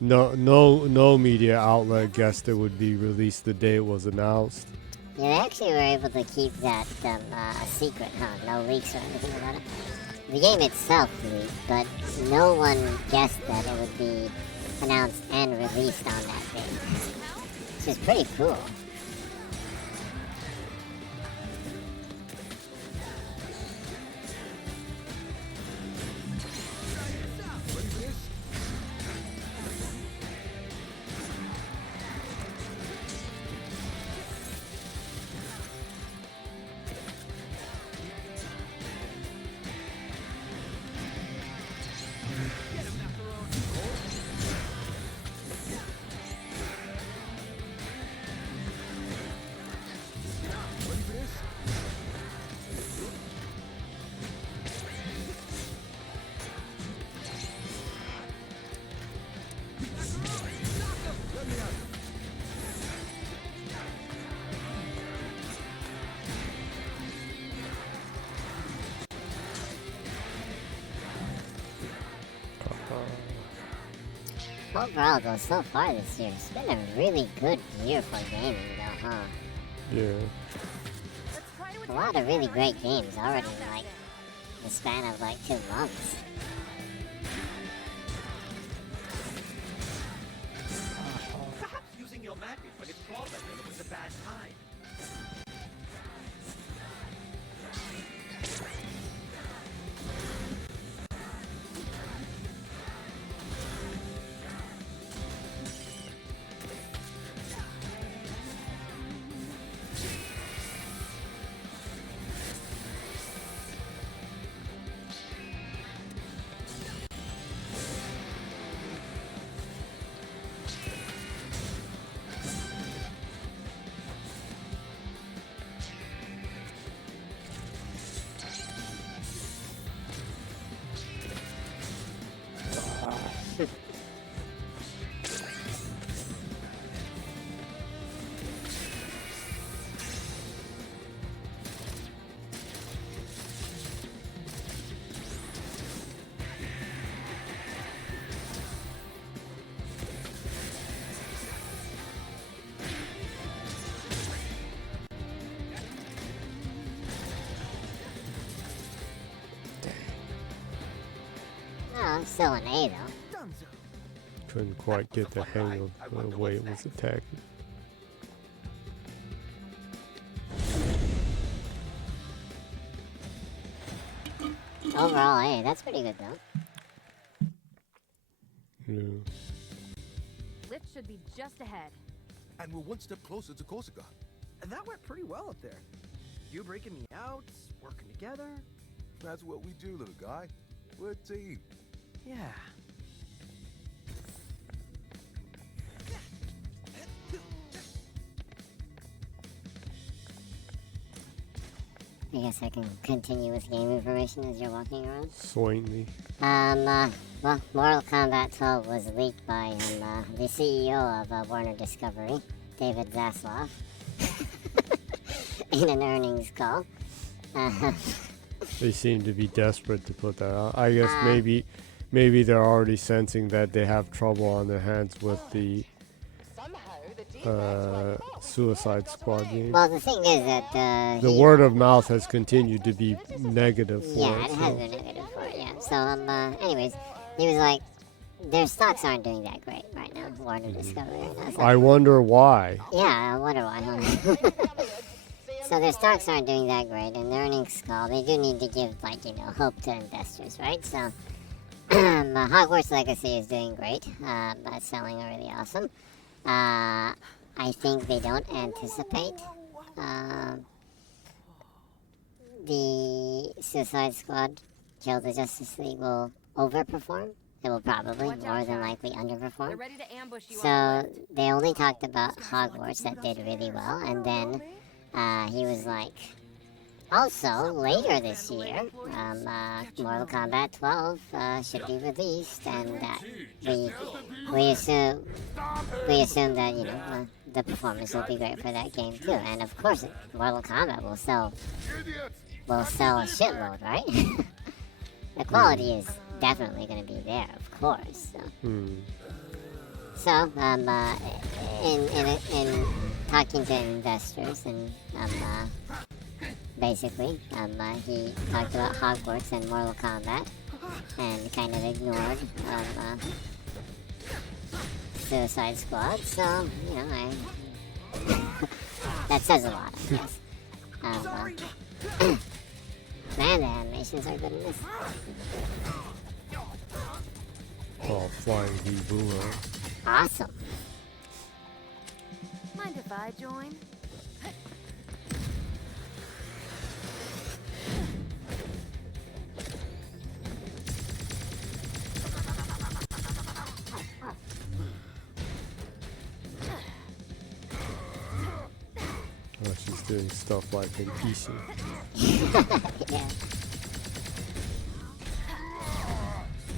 No media outlet guessed it would be released the day it was announced. Yeah, they actually were able to keep that a secret, huh? No leaks or anything about it. The game itself leaked, but no one guessed that it would be announced and released on that day. Which is pretty cool. Overall, though, so far this year, it's been a really good year for gaming, though, huh? Yeah. A lot of really great games already in, like, the span of, like, 2 months. Perhaps using your magnet when it's problem was a bad time. I'm still an A though. Couldn't quite get the hang of the way it was attacking. Overall A, that's pretty good though. Yeah. Lift should be just ahead. And we're one step closer to Corsica. That went pretty well up there. You breaking me out, working together. That's what we do, little guy. We're a team. Yeah. I guess I can continue with game information as you're walking around. Swainly. Well, Mortal Kombat 12 was leaked by the CEO of Warner Discovery, David Zaslav, in an earnings call. They seem to be desperate to put that out. I guess maybe they're already sensing that they have trouble on their hands with the Suicide Squad game. Well, the thing is that the word of mouth has continued to be negative for yeah, it. it has been negative for it. Yeah. So anyways, he was like, their stocks aren't doing that great right now. Warner Discovery. Right now. So, I wonder why. yeah, I wonder why. So their stocks aren't doing that great, and their earnings call, they do need to give, like, hope to investors, right? So Hogwarts Legacy is doing great, selling really awesome. I think they don't anticipate the Suicide Squad Kill the Justice League will overperform. It will probably more than likely underperform. They're ready to ambush you. So they only talked about Hogwarts that did really well, and then he was like, also later this year, Mortal Kombat 12 should be released, and that we assume that the performance will be great for that game too, and of course Mortal Kombat will sell a shitload, right? The quality is definitely going to be there, of course. So, in talking to investors, and basically, he talked about Hogwarts and Mortal Kombat, and kind of ignored Suicide Squad. So, that says a lot, I guess. Man, the animations are good in this. Oh, flying Hebrew. Awesome. Mind if I join? Oh, she's doing stuff like in PC. Yeah.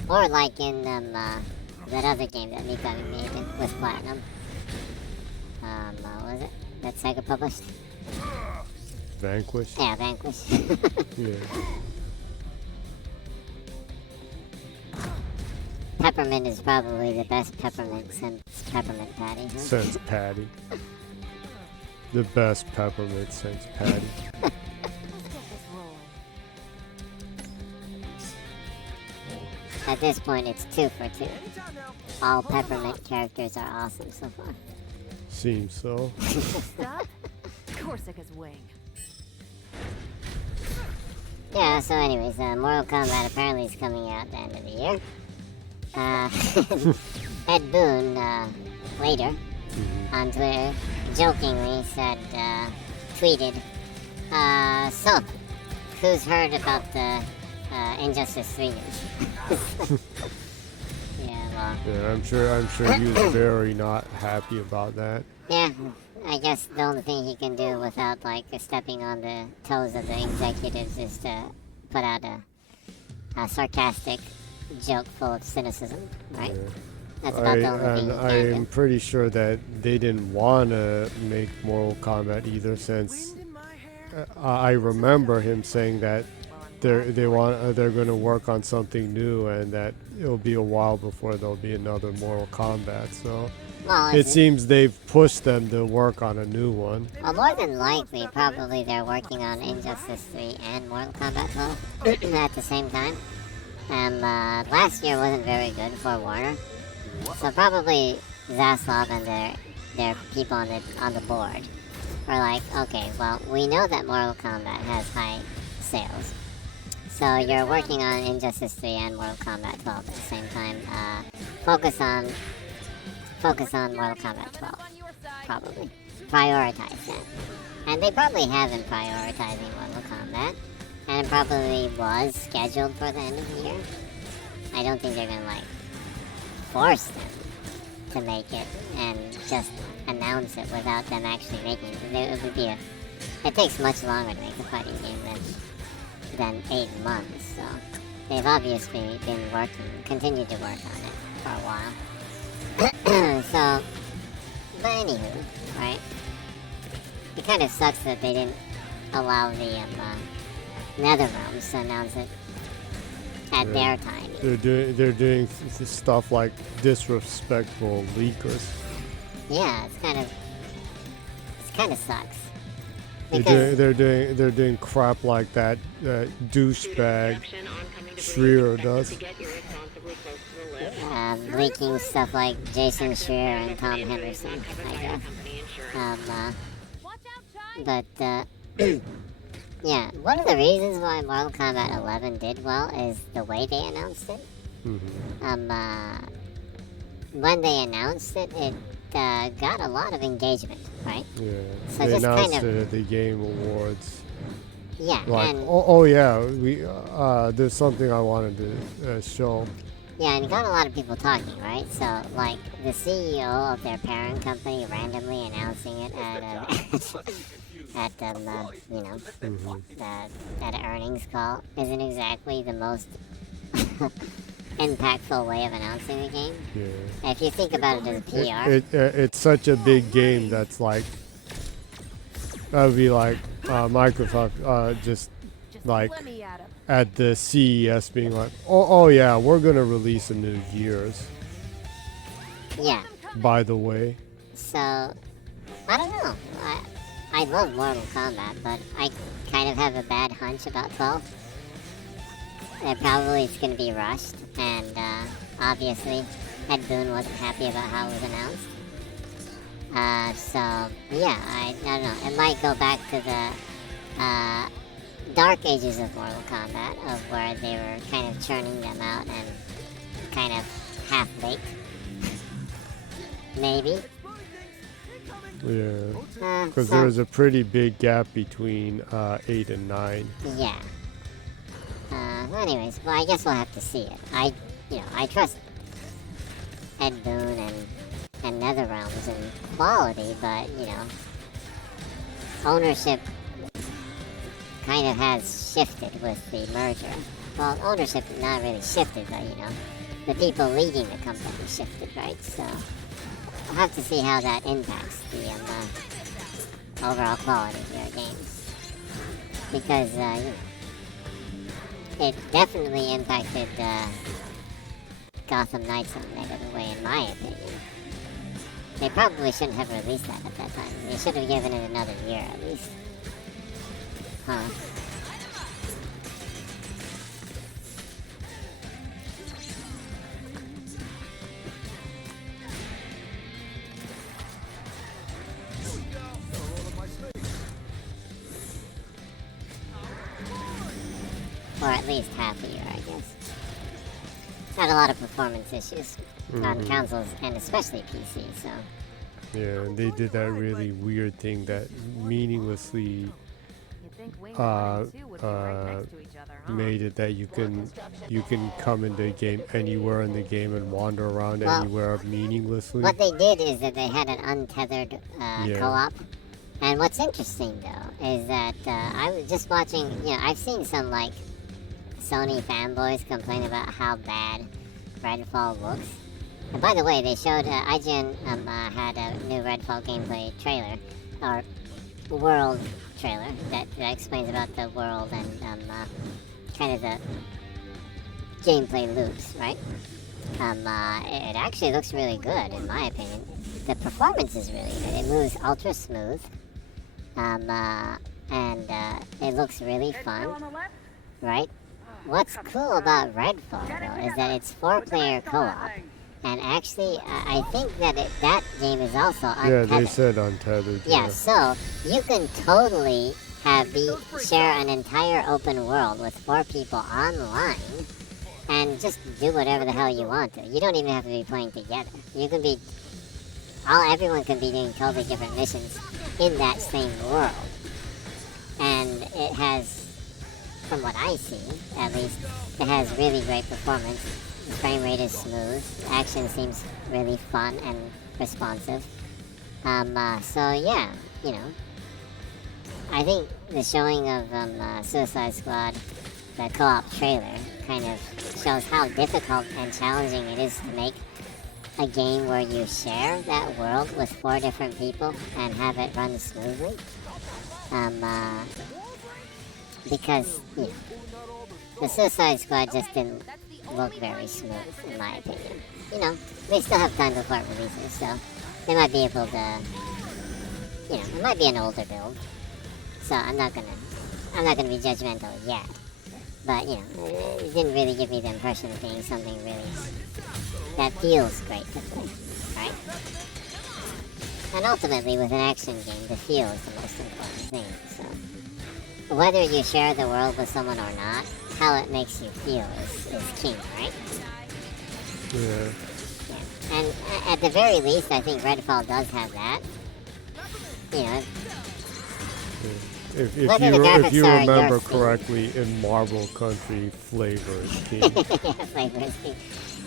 Or like in that other game that Mikami made with Platinum. What was it? That Sega published? Vanquish? Yeah, Vanquish. Yeah. Peppermint is probably the best peppermint since peppermint patty. Huh? Since Patty. The best peppermint since Patty. Let's get this rolling. At this point, it's 2 for 2. All peppermint characters are awesome so far. Seems so. Stop. Corsica's wing. Yeah, so anyways, Mortal Kombat apparently is coming out at the end of the year. Ed Boon, later, on Twitter, jokingly said, tweeted, so, who's heard about the Injustice 3 news? Yeah, I'm sure he was very not happy about that. yeah, I guess the only thing he can do without, like, stepping on the toes of the executives is to put out a sarcastic joke full of cynicism, right? Yeah. That's about the only thing he can I'm do. pretty sure that they didn't want to make Mortal Kombat either, since I remember him saying that they're going to work on something new, and that it'll be a while before there'll be another Mortal Kombat. So Well, it seems they've pushed them to work on a new one. well, more than likely, probably they're working on Injustice 3 and Mortal Kombat 12 at the same time. Last year wasn't very good for Warner, so probably Zaslav and their people on the board were like, okay, well, we know that Mortal Kombat has high sales, so you're working on Injustice 3 and Mortal Kombat 12 at the same time. Focus on Mortal Kombat 12, probably. Prioritize that. And they probably have been prioritizing Mortal Kombat, and it probably was scheduled for the end of the year. I don't think they're gonna, like, force them to make it and just announce it without them actually making it. It would be it takes much longer to make a fighting game than 8 months, so they've obviously been continued to work on it for a while. So, but anywho, right? It kind of sucks that they didn't allow the NetherRealms to announce it at their time. They're doing stuff like disrespectful leakers. Yeah, it kind of sucks. They're doing crap like that douchebag Schreier does. Leaking stuff like Jason Schreier and Tom Henderson, I guess. But yeah, one of the reasons why Mortal Kombat 11 did well is the way they announced it. When they announced it, it got a lot of engagement, right? Yeah, so they just announced kind of, it at the Game Awards. Yeah, like, and oh yeah, we there's something I wanted to show. yeah, and it got a lot of people talking, right? So, like, the CEO of their parent company randomly announcing it at at an earnings call isn't exactly the most impactful way of announcing a game. Yeah. If you think about it as PR, It's such a big game that's like that would be like Microsoft just like at the CES being like, oh yeah, we're gonna release a new Gears. Yeah. By the way. So I don't know. I love Mortal Kombat, but I kind of have a bad hunch about 12. Probably it's going to be rushed, and obviously Ed Boon wasn't happy about how it was announced. So yeah, I don't know. It might go back to the dark ages of Mortal Kombat, of where they were kind of churning them out and kind of half-baked. Maybe. Yeah, because there was a pretty big gap between 8 and 9. Yeah. Anyways, well, I guess we'll have to see it. I trust Ed Boon and NetherRealms in quality, but ownership kind of has shifted with the merger. Well, ownership not really shifted, but the people leading the company shifted, right? So we'll have to see how that impacts the overall quality of your games, because it definitely impacted Gotham Knights in a negative way, in my opinion. They probably shouldn't have released that at that time. They should have given it another year at least. Huh. Or at least half a year, I guess. Had a lot of performance issues on consoles and especially PC, so. Yeah, and they did that really weird thing that meaninglessly made it that you can come into a game anywhere in the game and wander around anywhere meaninglessly. What they did is that they had an untethered co-op. And what's interesting though is that I was just watching, I've seen some like Sony fanboys complain about how bad Redfall looks. And by the way, they showed IGN had a new Redfall gameplay trailer, or world trailer, that explains about the world and kind of the gameplay loops, right? It actually looks really good, in my opinion. The performance is really good. It moves ultra smooth, and it looks really fun, right? what's cool about Redfall though is that it's 4-player co-op, and actually I think that that game is also untethered. Yeah, they said untethered. Yeah, so you can totally share an entire open world with 4 people online and just do whatever the hell you want to. You don't even have to be playing together. You can be everyone can be doing totally different missions in that same world. And it has, from what I see at least, it has really great performance. The frame rate is smooth. Action seems really fun and responsive. So yeah, you know, I think the showing of Suicide Squad, the co-op trailer, kind of shows how difficult and challenging it is to make a game where you share that world with 4 different people and have it run smoothly. Because, you know, the Suicide Squad just didn't look very smooth, in my opinion. You know, they still have time before it releases, so they might be able to, you know, it might be an older build. So I'm not gonna be judgmental yet. But, you know, it didn't really give me the impression of being something really that feels great to play, right? And ultimately, with an action game, the feel is the most important thing, so whether you share the world with someone or not, how it makes you feel is king, right? Yeah. And at the very least, I think Redfall does have that. You know, If whether the graphics you are remember your thing. correctly, in Marvel Country, flavor is king. Yeah, flavor is king.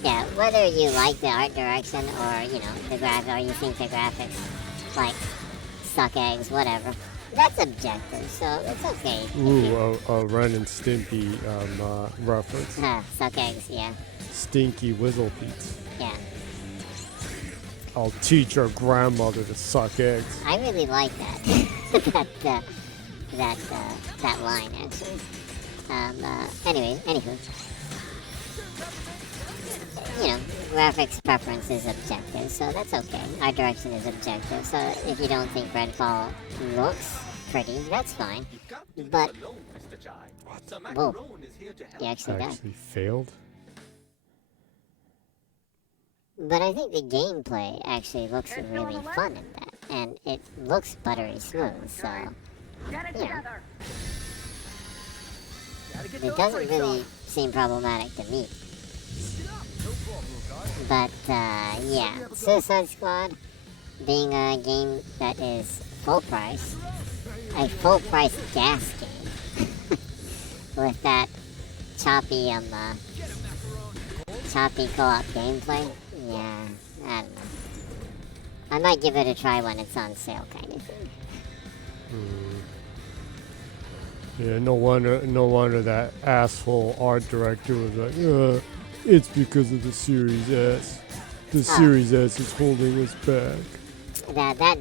Yeah, whether you like the art direction or, you know, the graphic, or you think the graphics, like, suck eggs, whatever. That's objective, so it's okay. Ooh, a Ren and Stimpy reference. Suck eggs, yeah. Stinky Whizzlepeats. Yeah. I'll teach your grandmother to suck eggs. I really like that. that line, actually. Anywho. You know, graphics preference is objective, so that's okay. Art direction is objective, so if you don't think Redfall looks pretty, that's fine. But, whoa, he actually died. Actually failed? But I think the gameplay actually looks really fun in that, and it looks buttery smooth, so, you know. It doesn't really seem problematic to me. But, yeah, Suicide Squad being a game that is full price, a full price gas game, with that choppy co-op gameplay, yeah, I don't know. I might give it a try when it's on sale, kind of thing. Yeah, no wonder that asshole art director was like, it's because of the Series S. The Series S is holding us back. That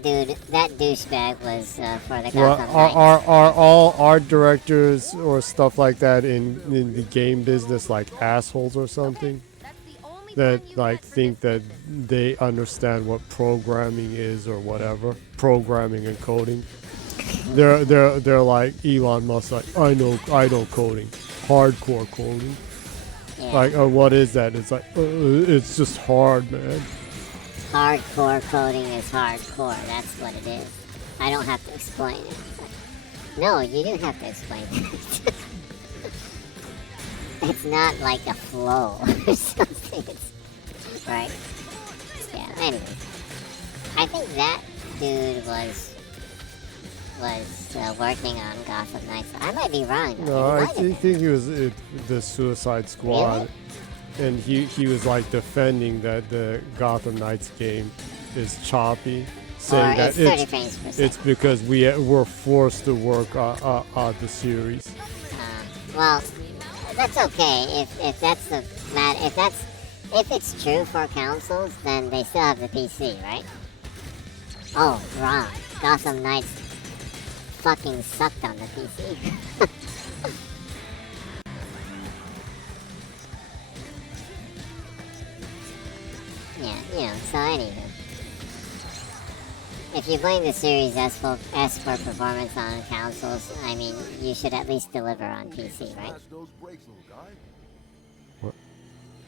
douchebag was for the Well, Gotham are all art directors or stuff like that in the game business like assholes or something? That like think that they understand what programming is or whatever, programming and coding. They're like Elon Musk, like I know coding, hardcore coding. Yeah. Like what is that? It's like it's just hard, man. Hardcore coding is hardcore. That's what it is. I don't have to explain it. No, you do have to explain it. It's not like a flow or something. It's, right? Yeah. Anyway, I think that dude was working on Gotham Knights. I might be wrong. No, I think he was the Suicide Squad. Really? And he was like defending that the Gotham Knights game is choppy, saying that it's 30 frames per second. it's because we're forced to work on the series. Well, that's okay if that's the if it's true for consoles, then they still have the PC, right? Oh, wrong. Gotham Knights fucking sucked on the PC. Yeah, you know, so anywho. if you blame the Series S for performance on consoles, I mean, you should at least deliver on PC, right? Smash those brakes, little guy.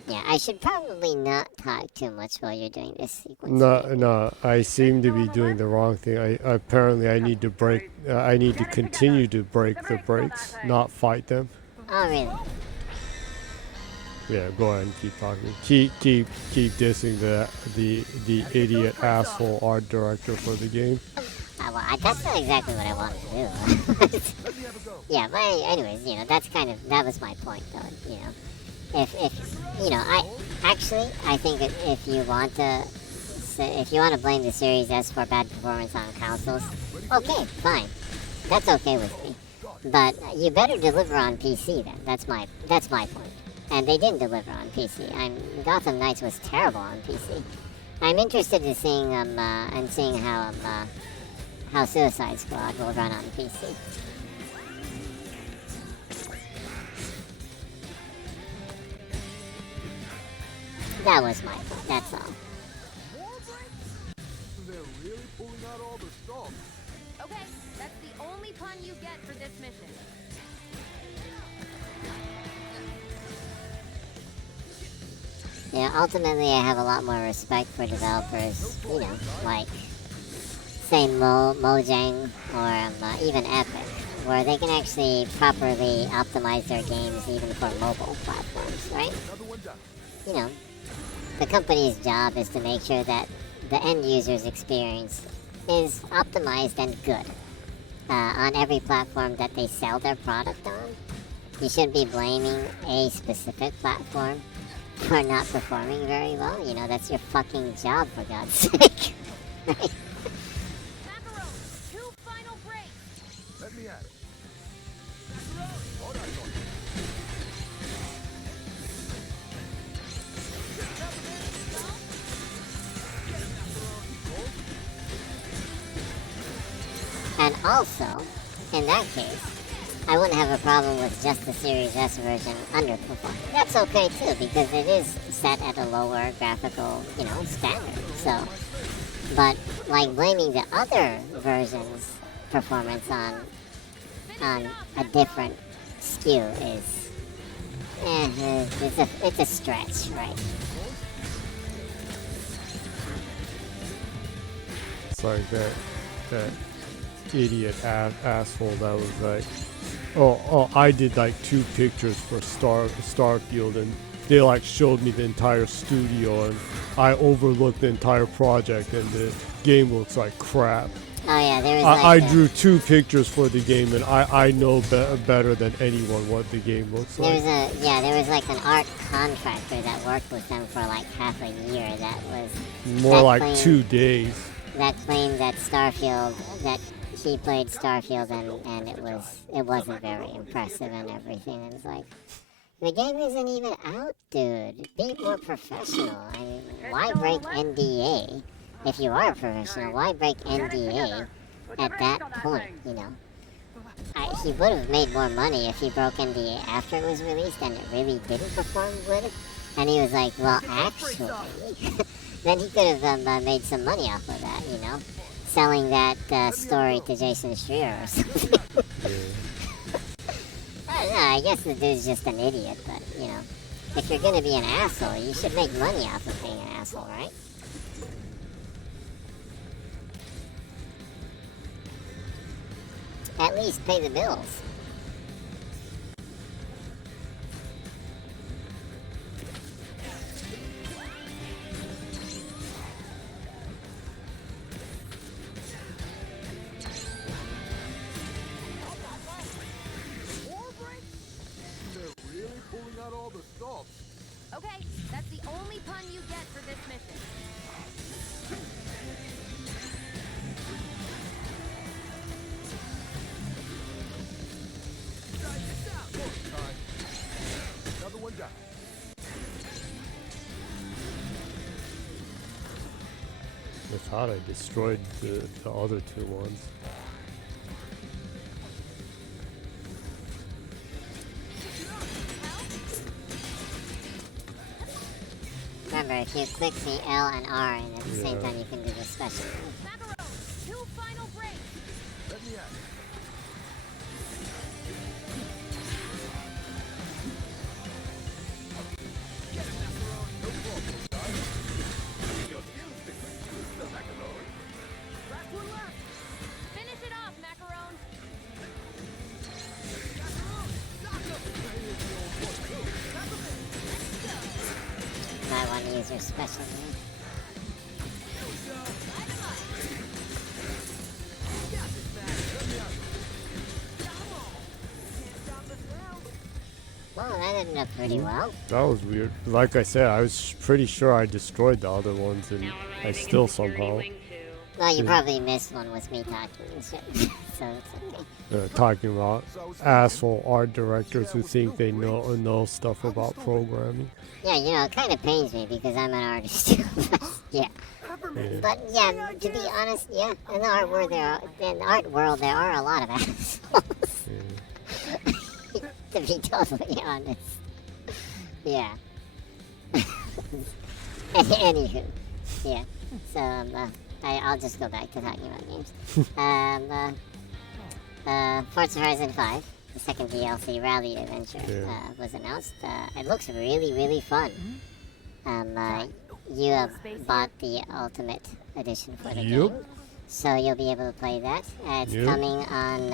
Yeah, I should probably not talk too much while you're doing this sequence. No, I seem to be doing the wrong thing. I need to break. I need to continue to break the brakes, not fight them. Oh, really? Yeah, go ahead and keep talking. Keep dissing the idiot asshole art director for the game. That's not exactly what I wanted to do. Yeah, but anyways, you know, that was my point, though. You know, if you know, I think if you want to blame the Series S for bad performance on consoles, okay, fine, that's okay with me. But you better deliver on PC then. That's my point. And they didn't deliver on PC. Gotham Knights was terrible on PC. I'm interested in seeing how Suicide Squad will run on PC. That was my point. That's all. They're really pulling out all the stops. Okay, that's the only pun you get for this mission. Yeah, ultimately I have a lot more respect for developers, you know, like, say Mojang or even Epic, where they can actually properly optimize their games even for mobile platforms, right? You know, the company's job is to make sure that the end user's experience is optimized and good on every platform that they sell their product on. You shouldn't be blaming a specific platform for not performing very well. You know, that's your fucking job, for God's sake. Right? Two final breaks. Let me at it. And also, in that case, I wouldn't have a problem with just the Series S version underperforming. That's okay too, because it is set at a lower graphical, you know, standard. So, but like blaming the other version's performance on a different SKU is, it's a stretch, right? It's like that idiot asshole that was like, oh, I did like 2 pictures for Starfield, and they like showed me the entire studio, and I overlooked the entire project, and the game looks like crap. Oh yeah, there was I drew 2 pictures for the game, and I know better than anyone what the game looks like. There was like an art contractor that worked with them for like half a year. That was more like 2 days. That claimed that he played Starfield and it wasn't very impressive and everything. And it's like, the game isn't even out, dude. Be more professional. I mean, why break NDA? If you are a professional, why break NDA at that point, you know? He would have made more money if he broke NDA after it was released and it really didn't perform good. And he was like, well, actually, then he could have made some money off of that, you know? Selling that story to Jason Schreier or something. I don't know, I guess the dude's just an idiot, but, you know, if you're gonna be an asshole, you should make money off of being an asshole, right? At least pay the bills. Okay, that's the only pun you get for this mission. Another one down. I thought I destroyed the other 2 ones. Remember, if you click the L and R and at the same time you can do the special move. laser special move. Well, that ended up pretty well. That was weird. Like I said, I was pretty sure I destroyed the other ones, and I still somehow Well, you probably missed one with me talking and shit. So it's okay. talking about asshole art directors who think they know stuff about programming. Yeah, you know, it kind of pains me because I'm an artist too. Yeah. But yeah, to be honest, yeah, in the art world there are a lot of assholes. To be totally honest. Yeah. Anywho, yeah. So I'll just go back to talking about games. Forza Horizon 5, the second DLC Rally Adventure, was announced. It looks really, really fun. You have bought the Ultimate Edition for the game, so you'll be able to play that. It's coming on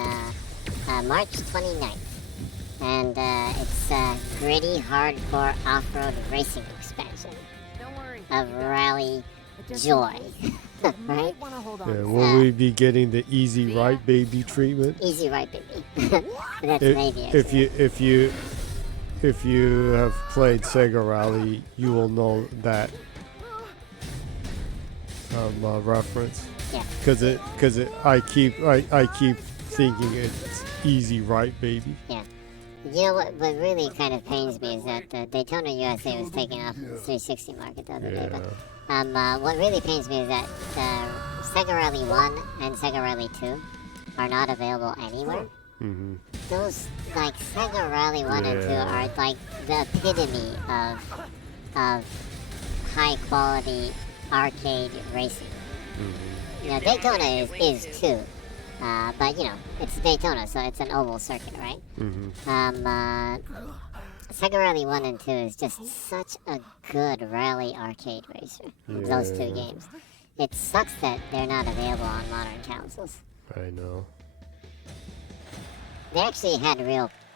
March 29th. And it's a gritty, hardcore off-road racing expansion of Rally Joy, right? Yeah, will we be getting the easy right baby treatment? Easy right baby. That's maybe. If you have played Sega Rally, you will know that reference. Yeah. Because I keep thinking it's easy right baby. Yeah. You know what really kind of pains me is that Daytona USA was taken off the 360 market the other day. But what really pains me is that Sega Rally 1 and Sega Rally 2 are not available anywhere. Mm-hmm. Those, like, Sega Rally 1 and 2 are like the epitome of high quality arcade racing. Mm-hmm. You know, Daytona is too. But you know, it's Daytona, so it's an oval circuit, right? Mm-hmm. Sega Rally 1 and 2 is just such a good rally arcade racer. Those two games. It sucks that they're not available on modern consoles. I know. They actually had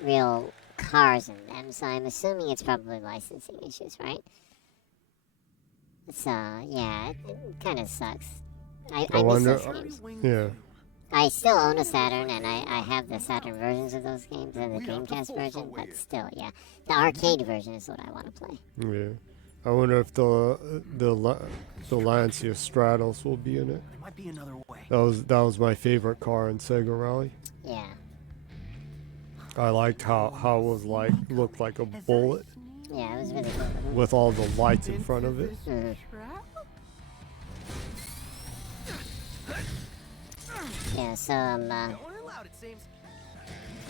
real cars in them, so I'm assuming it's probably licensing issues, right? So yeah, it kind of sucks. I miss those games. Yeah. I still own a Saturn, and I have the Saturn versions of those games and the Dreamcast version, but still, yeah. The arcade version is what I want to play. Yeah. I wonder if the Lancia Stratos will be in it. Might be another way. That was my favorite car in Sega Rally. Yeah. I liked how it was looked like a bullet. Yeah, it was really cool. With all the lights in front of it. Mm-hmm. Yeah, so,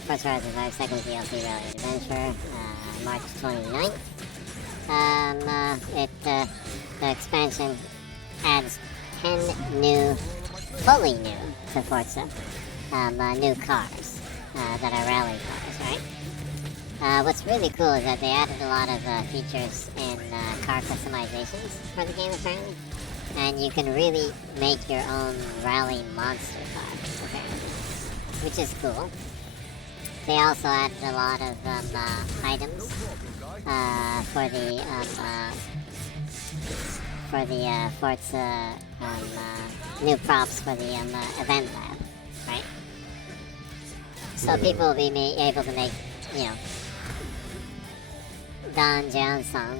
Forza Horizon 5 second DLC Rally Adventure, March 29th. The expansion adds 10 fully new to Forza, new cars, that are rally cars, right? What's really cool is that they added a lot of features and car customizations for the game, apparently. And you can really make your own rally monster cars, apparently, which is cool. They also added a lot of items for the Forza new props for the event lab, right? So people will be able to make, you know, Don Jones song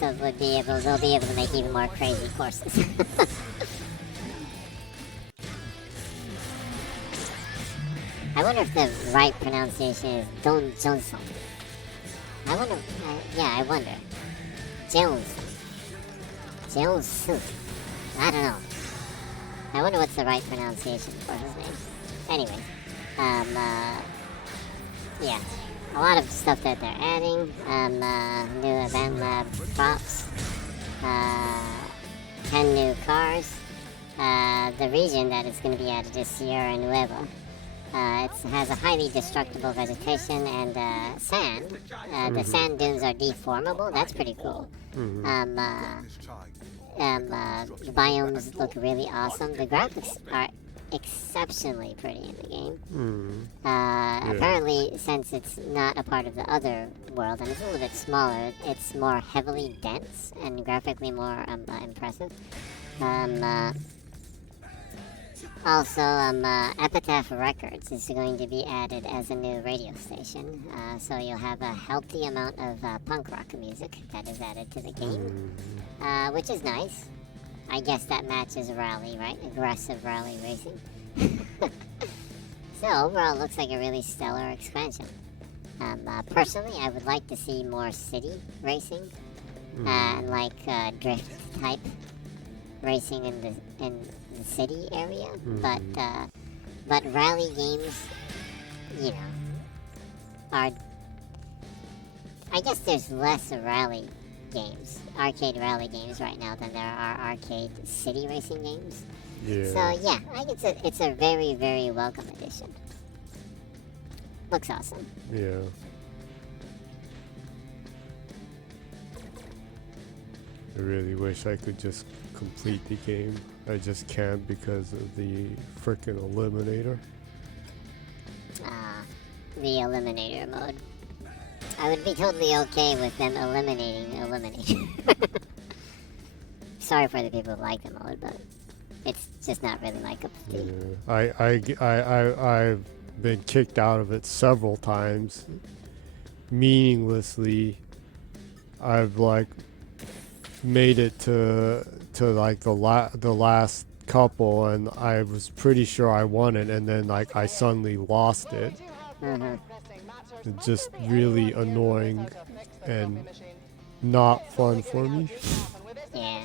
they'll be able to make even more crazy courses. I wonder if the right pronunciation is Don Johnson. I wonder. I wonder. Johnson. I don't know. I wonder what's the right pronunciation for his name. Anyway, yeah. A lot of stuff that they're adding, new event lab props, 10 new cars. The region that is going to be added is Sierra Nueva. It has a highly destructible vegetation and sand. The sand dunes are deformable. That's pretty cool. The biomes look really awesome. The graphics are exceptionally pretty in the game. Yeah. Apparently, since it's not a part of the other world and it's a little bit smaller, it's more heavily dense and graphically more impressive. Also, Epitaph Records is going to be added as a new radio station, so you'll have a healthy amount of punk rock music that is added to the game, which is nice. I guess that matches rally, right? Aggressive rally racing. So overall, it looks like a really stellar expansion. Personally, I would like to see more city racing, and like drift type racing in the city area. But rally games, you know, are. I guess there's less rally games, arcade rally games right now than there are arcade city racing games. Yeah. So yeah, I think it's a very, very welcome addition. Looks awesome. Yeah. I really wish I could just complete the game. I just can't because of the frickin' eliminator. The eliminator mode. I would be totally okay with them eliminating eliminator. Sorry for the people who like the mode, but it's just not really my cup of tea. Yeah. I've been kicked out of it several times, meaninglessly. I've like made it to like the last couple, and I was pretty sure I won it, and then like I suddenly lost it. It's just really annoying and not fun for me. Yeah.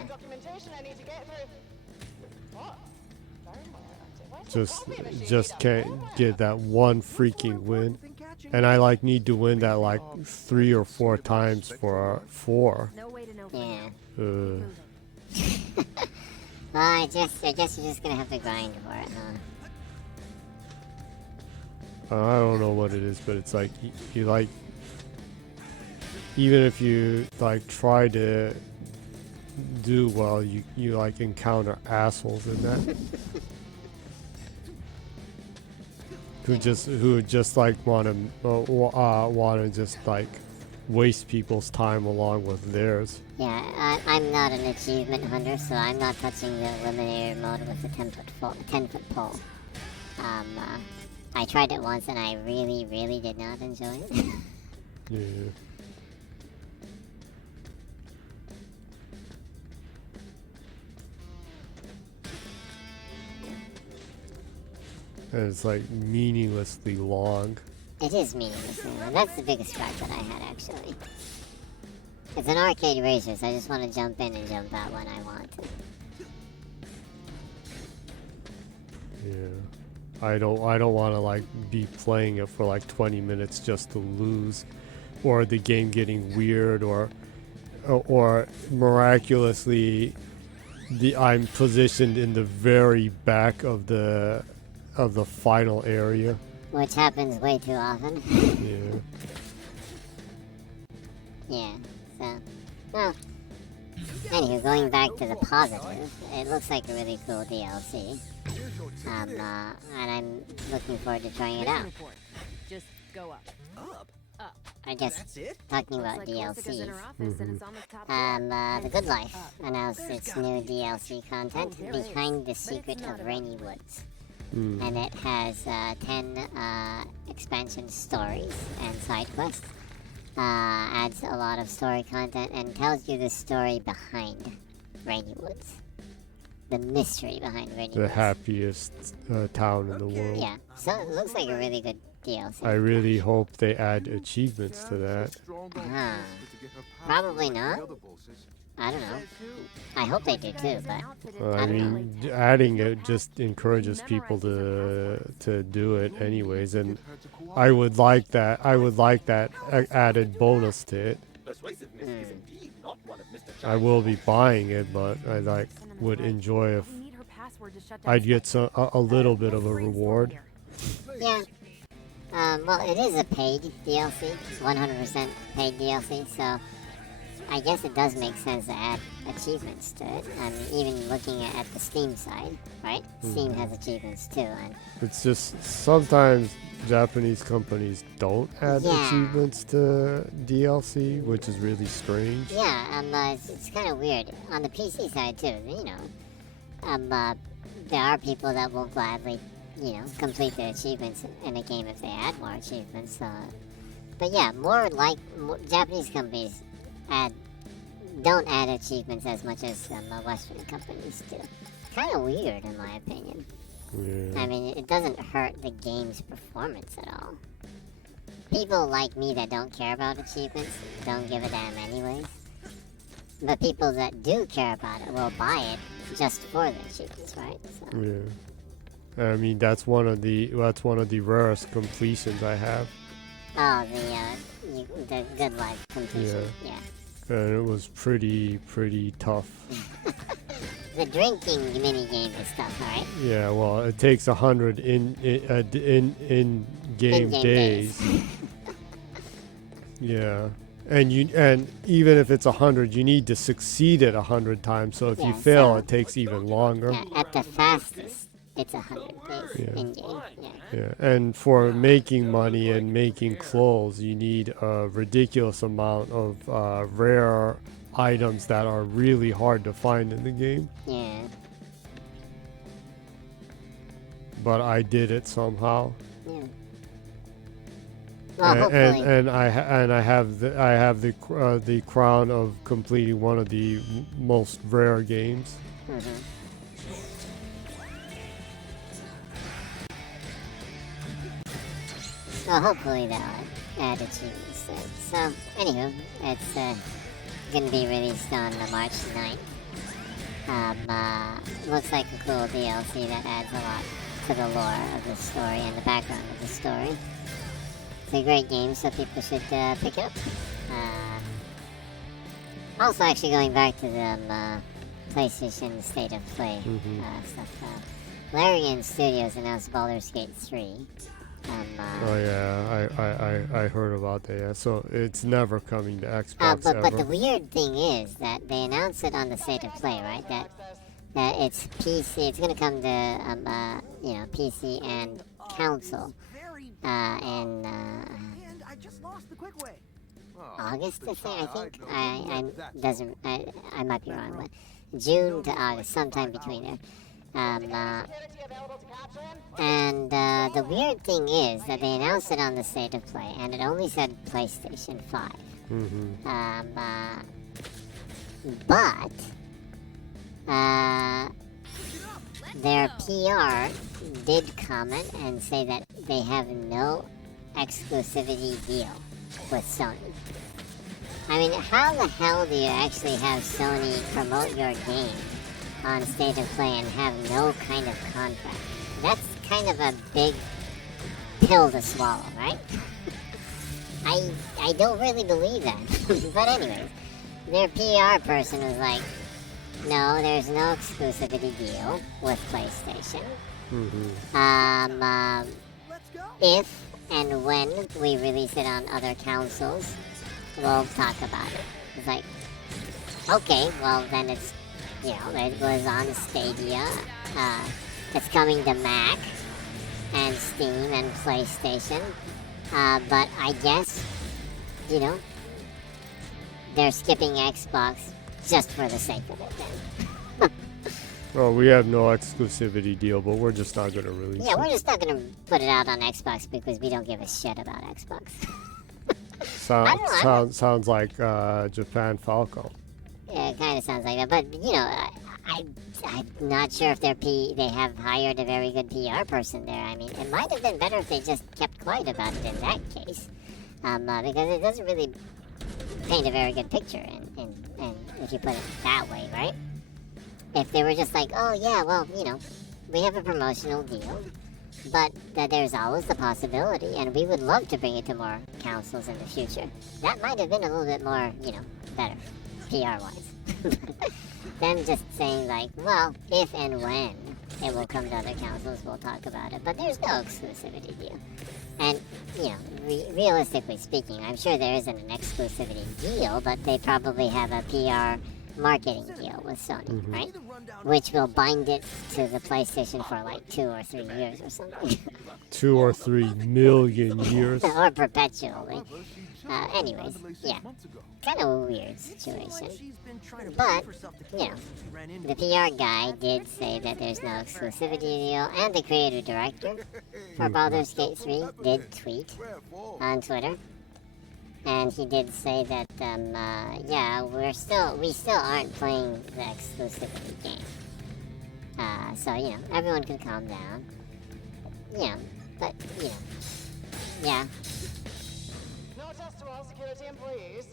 Just can't get that one freaking win, and I like need to win that like 3 or 4 times for 4. Yeah. Uh, Well, I guess you're just gonna have to grind for it, huh? I don't know what it is, but it's like you like, even if you like try to do well, you like encounter assholes in that who just like want to just like waste people's time along with theirs. Yeah, I'm not an achievement hunter, so I'm not touching the eliminator mode with the 10-foot pole. I tried it once and I really, really did not enjoy it. Yeah. And it's like meaninglessly long. It is meaningless, and that's the biggest gripe that I had, actually. It's an arcade racer, so I just want to jump in and jump out when I want to. Yeah. I don't want to like be playing it for like 20 minutes just to lose, or the game getting weird, or miraculously I'm positioned in the very back of the final area. Which happens way too often. Yeah. Yeah, so... Well... Anywho, going back to the positive, it looks like a really cool DLC. And I'm looking forward to trying it out. Just go up. Up. I guess, That's it? talking about DLCs, The Good Life announced its new DLC content, Behind the Secret of Rainy Woods. And it has 10 expansion stories and side quests. Adds a lot of story content and tells you the story behind Rainy Woods. The mystery behind Rainy Woods. The happiest town in the world. Yeah, so it looks like a really good DLC. I really hope they add achievements to that. Probably not. I don't know. I hope they do too, but I mean, adding it just encourages people to do it anyways, and I would like that. Added bonus to it. Persuasiveness is indeed not one of Mr. I will be buying it, but I would enjoy if I'd get a little bit of a reward. yeah. Well, it is a paid DLC, 100% paid DLC, so I guess it does make sense to add achievements to it. I mean, even looking at the Steam side, right? Steam has achievements too, and It's just sometimes Japanese companies don't add Yeah. achievements to DLC, which is really strange. yeah, it's kind of weird on the PC side too. You know, there are people that will gladly, you know, complete the achievements in a game if they add more achievements. But yeah, more Japanese companies don't add achievements as much as Western companies do. Kind of weird in my opinion. Yeah. I mean, it doesn't hurt the game's performance at all. People like me that don't care about achievements don't give a damn anyways. But people that do care about it will buy it just for the achievements, right? So, Yeah. I mean, that's one of the rarest completions I have. oh, the good life completion. Yeah. And it was pretty tough. The drinking mini game is tough, right? Yeah, well, it takes 100 in game In-game days. Yeah, and even if it's 100, you need to succeed it 100 times. So if you Yeah, fail, so- it takes even longer. Yeah, at the fastest, it's 100 days Yeah. in game. Yeah. Yeah, and for making money and making clothes, you need a ridiculous amount of rare items that are really hard to find in the game. Yeah. But I did it somehow. Yeah. Well, hopefully. And I have the crown of completing one of the most rare games. Well, hopefully they'll add achievements to it. So, anywho, it's gonna be released on March 9th. Looks like a cool DLC that adds a lot to the lore of the story and the background of the story. It's a great game, so people should pick it up. Also, actually going back to the PlayStation State of Play stuff. Larian Studios announced Baldur's Gate 3. Oh yeah, I heard about that. Yeah. So it's never coming to Xbox but ever. the weird thing is that they announced it on the State of Play, right? That it's PC. It's gonna come to PC and console in I just lost the quick way. August. I think. I might be wrong, but June to August, sometime between there. The weird thing is that they announced it on the State of Play, and it only said PlayStation 5. But their PR did comment and say that they have no exclusivity deal with Sony. I mean, how the hell do you actually have Sony promote your game on State of Play and have no kind of contract? That's kind of a big pill to swallow, right? I don't really believe that. But anyways, their PR person was like, no, there's no exclusivity deal with PlayStation. If and when we release it on other consoles, we'll talk about it. It's like, okay, well then it's, it was on Stadia. It's coming to Mac and Steam and PlayStation. But I guess, they're skipping Xbox just for the sake of it then. Well, we have no exclusivity deal, but we're just not going to release Yeah, it. we're just not going to put it out on Xbox because we don't give a shit about Xbox. Sounds like Japan Falco. Yeah, it kind of sounds like that. But, I'm not sure if they have hired a very good PR person there. I mean, it might have been better if they just kept quiet about it in that case. Because it doesn't really paint a very good picture, and if you put it that way, right? If they were just like, oh yeah, well, we have a promotional deal, but that there's always the possibility, and we would love to bring it to more consoles in the future. That might have been a little bit more, better, PR-wise. Than just saying like, well, if and when it will come to other consoles, we'll talk about it. But there's no exclusivity deal. And, you know, realistically speaking, I'm sure there isn't an exclusivity deal, but they probably have a PR marketing deal with Sony, right? Which will bind it to the PlayStation for like 2 or 3 years or something. 2 or 3 million years. Or perpetually. Anyways, yeah. Kind of a weird situation. But, you know, the PR guy did say that there's no exclusivity deal, and the creative director for Baldur's Gate 3 did tweet on Twitter. And he did say that, yeah, we still aren't playing the exclusivity game. So, you know, everyone can calm down. You know, but, you know, yeah.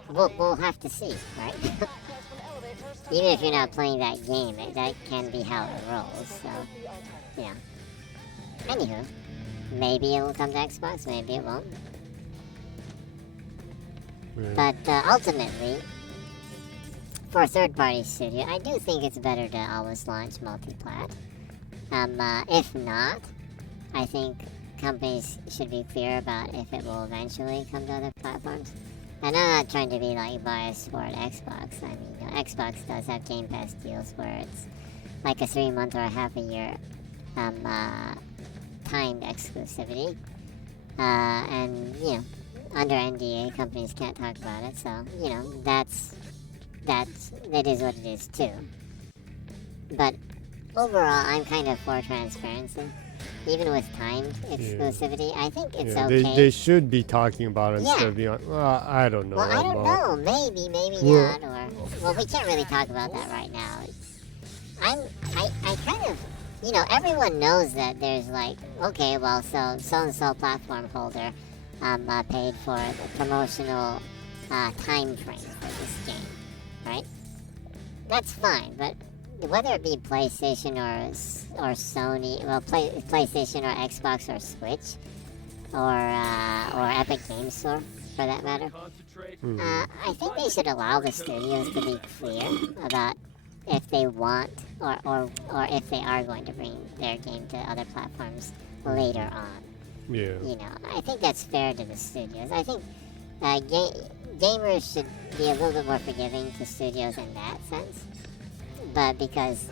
We'll have to see, right? Even if you're not playing that game, that can be how it rolls, so, yeah. Anywho, maybe it will come to Xbox, maybe it won't. Yeah. But ultimately, for a third-party studio, I do think it's better to always launch multi-plat. If not, I think companies should be clear about if it will eventually come to other platforms. And I'm not trying to be like biased toward Xbox. I mean, you know, Xbox does have Game Pass deals where it's like a 3-month or a half a year timed exclusivity. And, you know, under NDA, companies can't talk about it, so, you know, that is what it is too. But overall, I'm kind of for transparency. Even with timed exclusivity, I think it's okay. They should be talking about it instead of being like, I don't know. Well, I don't know. Maybe not. Or, well, we can't really talk about that right now. I kind of, you know, everyone knows that there's like, okay, well, so-and-so platform holder paid for the promotional time frame for this game, right? That's fine, but whether it be PlayStation or Sony, well, PlayStation or Xbox or Switch, or Epic Games Store, for that matter, I think they should allow the studios to be clear about if they want or if they are going to bring their game to other platforms later on. Yeah. You know, I think that's fair to the studios. I think gamers should be a little bit more forgiving to studios in that sense. But because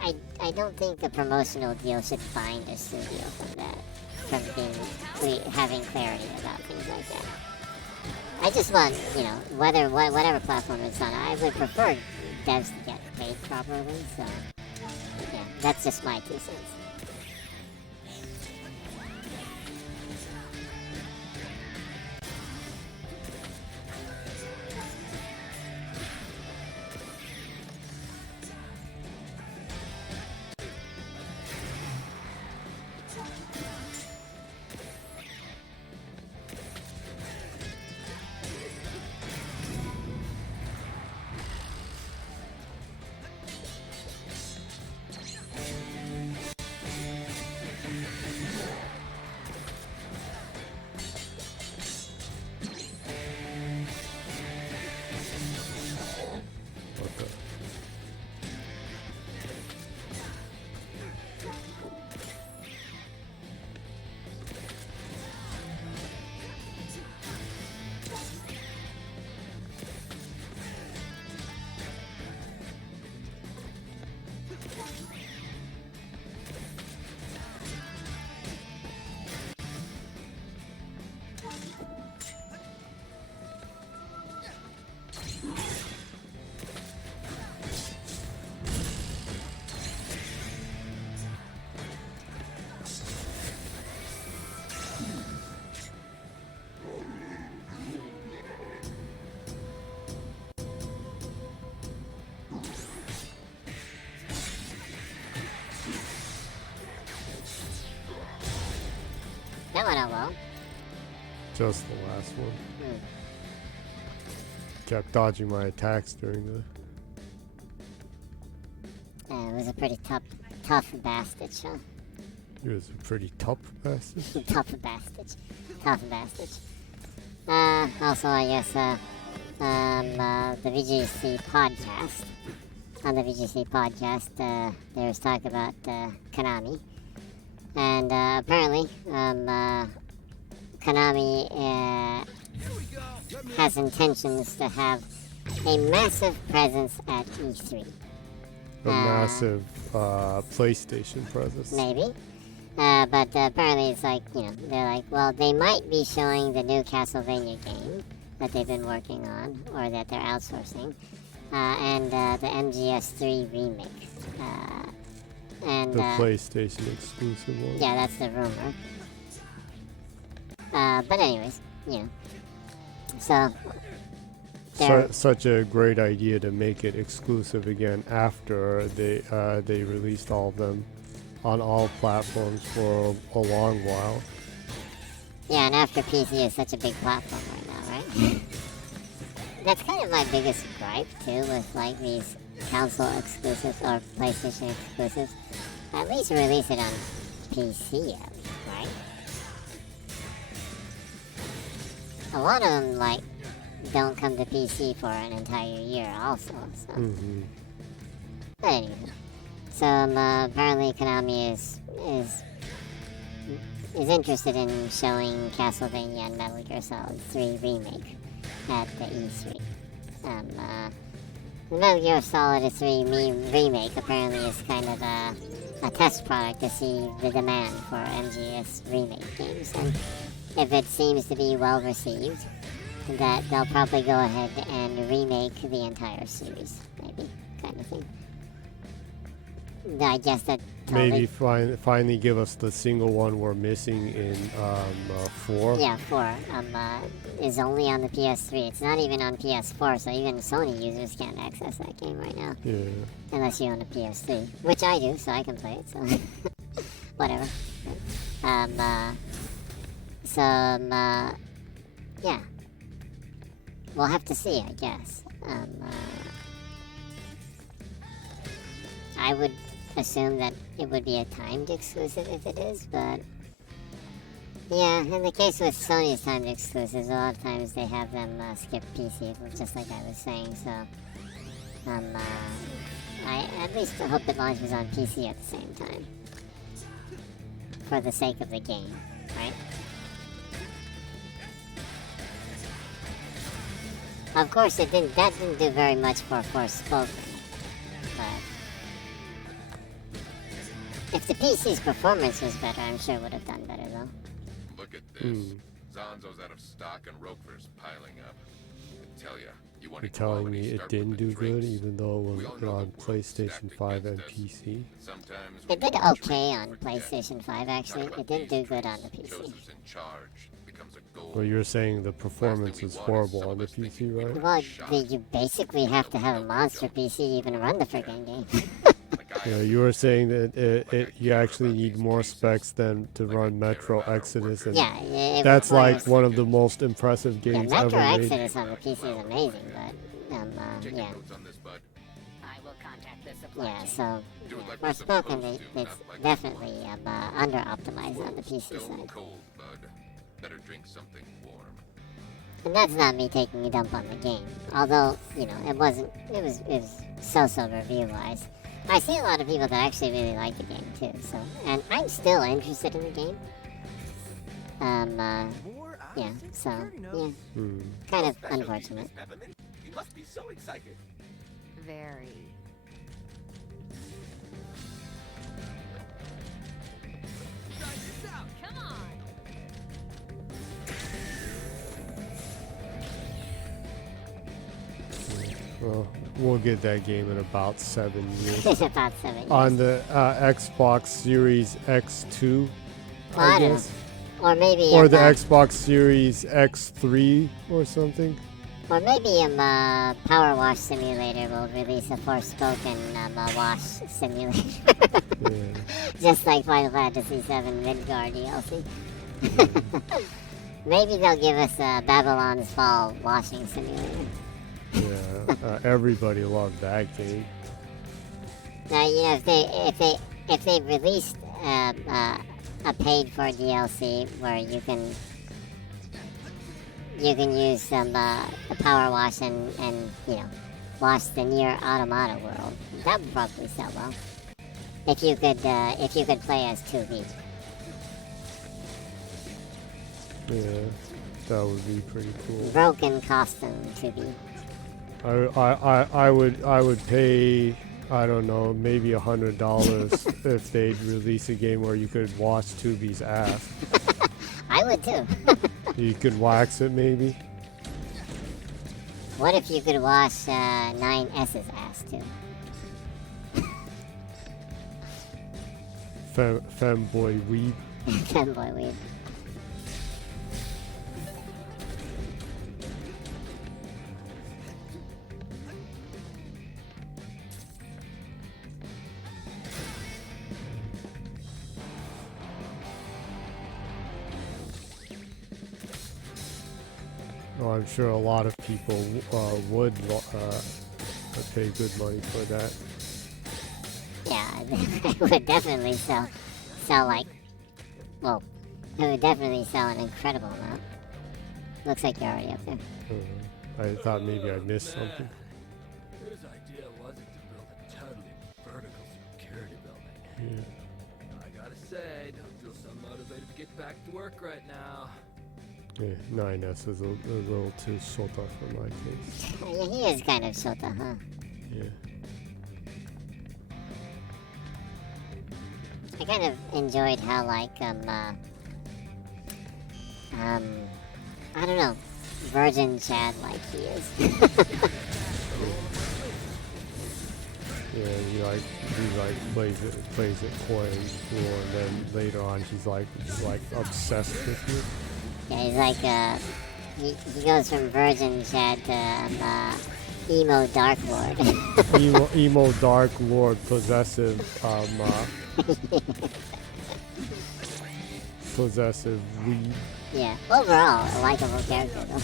I don't think a promotional deal should bind a studio from having clarity about things like that. I just want, you know, whatever platform it's on, I would prefer devs to get paid properly, so yeah, that's just my 2 cents. That went out well. Just the last one. Kept dodging my attacks during the... It was a pretty tough bastard, huh? It was a pretty tough bastard. Tough bastard. Also, I guess, the VGC podcast. On the VGC podcast, there was talk about Konami. And apparently, Konami has intentions to have a massive presence at E3. A massive PlayStation presence. Maybe. But apparently it's like, they're like, well, they might be showing the new Castlevania game that they've been working on, or that they're outsourcing, and the MGS3 remake. And The PlayStation exclusive one. yeah, that's the rumor. But anyways, so such a great idea to make it exclusive again after they released all of them on all platforms for a long while. yeah, and after PC is such a big platform right now, right? That's kind of my biggest gripe too with like these console exclusives or PlayStation exclusives. At least release it on PC, right? A lot of them like don't come to PC for an entire year also. So. But anyway, so apparently Konami is interested in showing Castlevania and Metal Gear Solid 3 remake at the E3. The Metal Gear Solid 3 remake apparently is kind of a test product to see the demand for MGS remake games, and if it seems to be well received, that they'll probably go ahead and remake the entire series, maybe, kind of thing. I guess that totally... Maybe finally give us the single one we're missing in 4. Yeah, 4 is only on the PS3. It's not even on PS4, so even Sony users can't access that game right now. Yeah. Unless you own a PS3, which I do, so I can play it, so... whatever. Yeah. We'll have to see, I guess. I would assume that it would be a timed exclusive if it is, but yeah, in the case with Sony's timed exclusives, a lot of times they have them skip PC, just like I was saying, so I at least hope it launches on PC at the same time, for the sake of the game, right? Of course, that didn't do very much for Forspoken, but if the PC's performance was better, I'm sure it would have done better, though. Look at this. Zanzo's out of stock and Roquefort's piling up. I tell ya, you want You're telling me it didn't do good, even though it was on PlayStation 5 and PC? It did okay on PlayStation 5, actually. It didn't do good on the PC. Well, you're saying the performance is horrible on the PC, right? Well, you basically have to have a monster PC to even run the friggin' game. Yeah, you were saying that you actually need more specs than to run Metro Exodus, and that's like one of the most impressive games ever Metro made. Exodus on the PC is amazing, but yeah. I will contact the supply Yeah, chain. so Forspoken, it's definitely under-optimized on the PC side. Better drink something warm. And that's not me taking a dump on the game. Although, it was so-so review-wise. I see a lot of people that actually really like the game too, so, and I'm still interested in the game. Yeah, so, yeah. Kind of unfortunate. You must be so excited. Very. Come on! Well, we'll get that game in about 7 years. It's about 7 years. On the Xbox Series X2, Well, I I don't know. guess. Or maybe Or the Xbox Series X3 or something. Or maybe Power Wash Simulator will release a Forspoken wash simulator. Yeah. Just like Final Fantasy VII Midgard DLC. Maybe they'll give us Babylon's Fall washing simulator. Yeah, everybody loved that game. Now, if they released a paid for DLC where you can use some the Power Wash and wash the Nier Automata world, that would probably sell well. If you could play as 2B. Yeah, that would be pretty cool. Broken costume to be. I would pay, I don't know, maybe $100 if they'd release a game where you could wash Tubi's ass. I would too. You could wax it maybe. What if you could wash 9S's ass too? Femboy weeb. Fanboy weed. Oh, I'm sure a lot of people would pay good money for that. Yeah, it would definitely sell like, well, it would definitely sell an incredible amount. Looks like you're already up there. I thought maybe I missed something. His idea wasn't to build a totally vertical security building. Yeah. I gotta say, don't feel so motivated to get back to work right now. Yeah, 9S is a little too sota for my taste. Yeah, he is kind of shota, huh? Yeah. I kind of enjoyed how like I don't know, virgin Chad like he is. Yeah, he plays it coy and cool, and then later on he's like obsessed with you. Yeah, he's like he goes from virgin Chad to emo dark lord. emo dark lord possessive possessive weed. Yeah, overall a likable character though.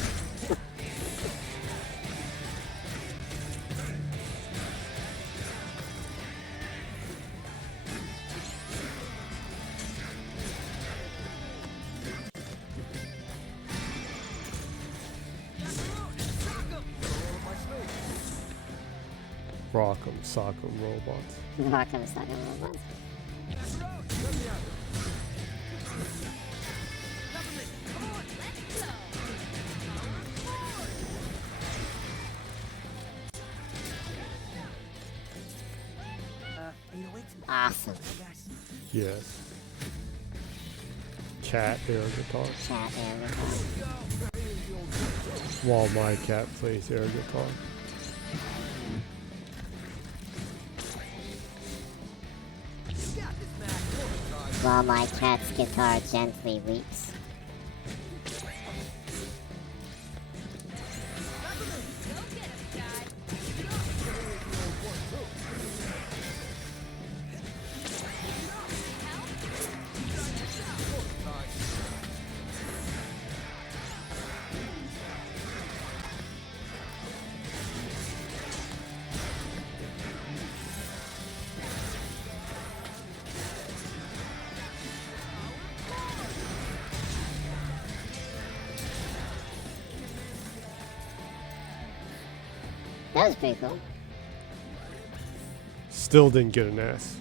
Rock'em sock'em robots. Rock'em sock'em robots. Awesome. Yes. Cat air guitar. Cat air guitar. While my cat plays air guitar. While my cat's guitar gently weeps. That was pretty cool. Still didn't get an S.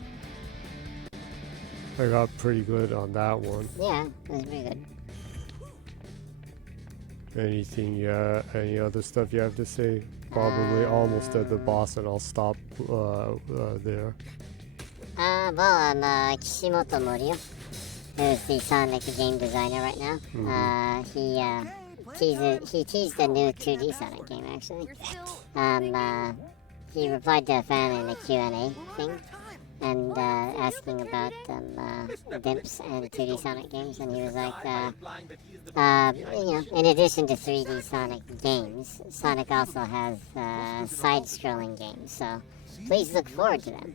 I got pretty good on that one. Yeah, that was pretty good. Anything, any other stuff you have to say? Probably almost at the boss, and I'll stop there. Well, Kishimoto Morio, who's the Sonic game designer right now. He teased a new 2D Sonic game actually. He replied to a fan in a Q&A thing, and asking about dimps and 2D Sonic games, and he was like, you know, in addition to 3D Sonic games, Sonic also has side-scrolling games, so please look forward to them.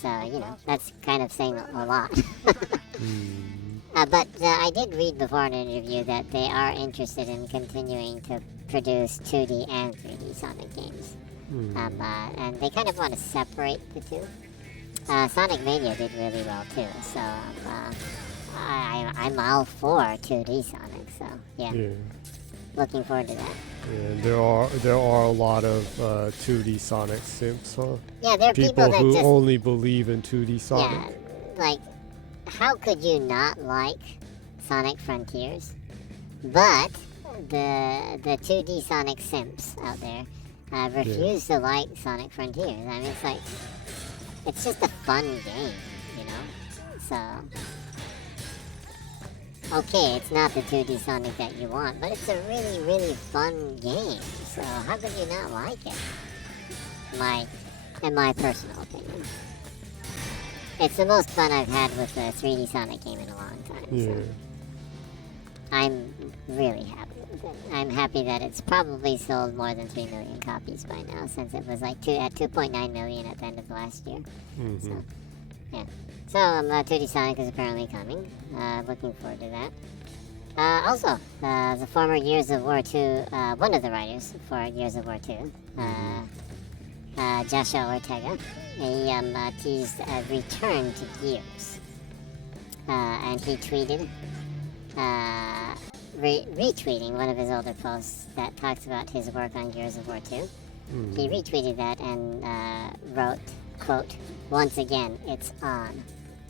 So, you know, that's kind of saying a lot. But I did read before in an interview that they are interested in continuing to produce 2D and 3D Sonic games. And they kind of want to separate the two. Sonic Mania did really well too, so I'm all for 2D Sonic, so yeah. Looking forward to that. And there are a lot of 2D Sonic simps, huh? Yeah, there are people that who just only believe in 2D Sonic. Yeah, like, how could you not like Sonic Frontiers, but the 2D Sonic simps out there refuse to like Sonic Frontiers. I mean, it's just a fun game, you know? So, okay, it's not the 2D Sonic that you want, but it's a really, really fun game. So how could you not like it? In my personal opinion. It's the most fun I've had with a 3D Sonic game in a long time. Yeah. So I'm really happy with it. I'm happy that it's probably sold more than 3 million copies by now, since it was like at 2.9 million at the end of last year. Mm-hmm. So, yeah. So 2D Sonic is apparently coming. Looking forward to that. Also, the former Gears of War 2, one of the writers for Gears of War 2, Joshua Ortega, he teased a return to Gears. And he tweeted, retweeting one of his older posts that talks about his work on Gears of War 2. Mm-hmm. He retweeted that and wrote, quote, "Once again, it's on,"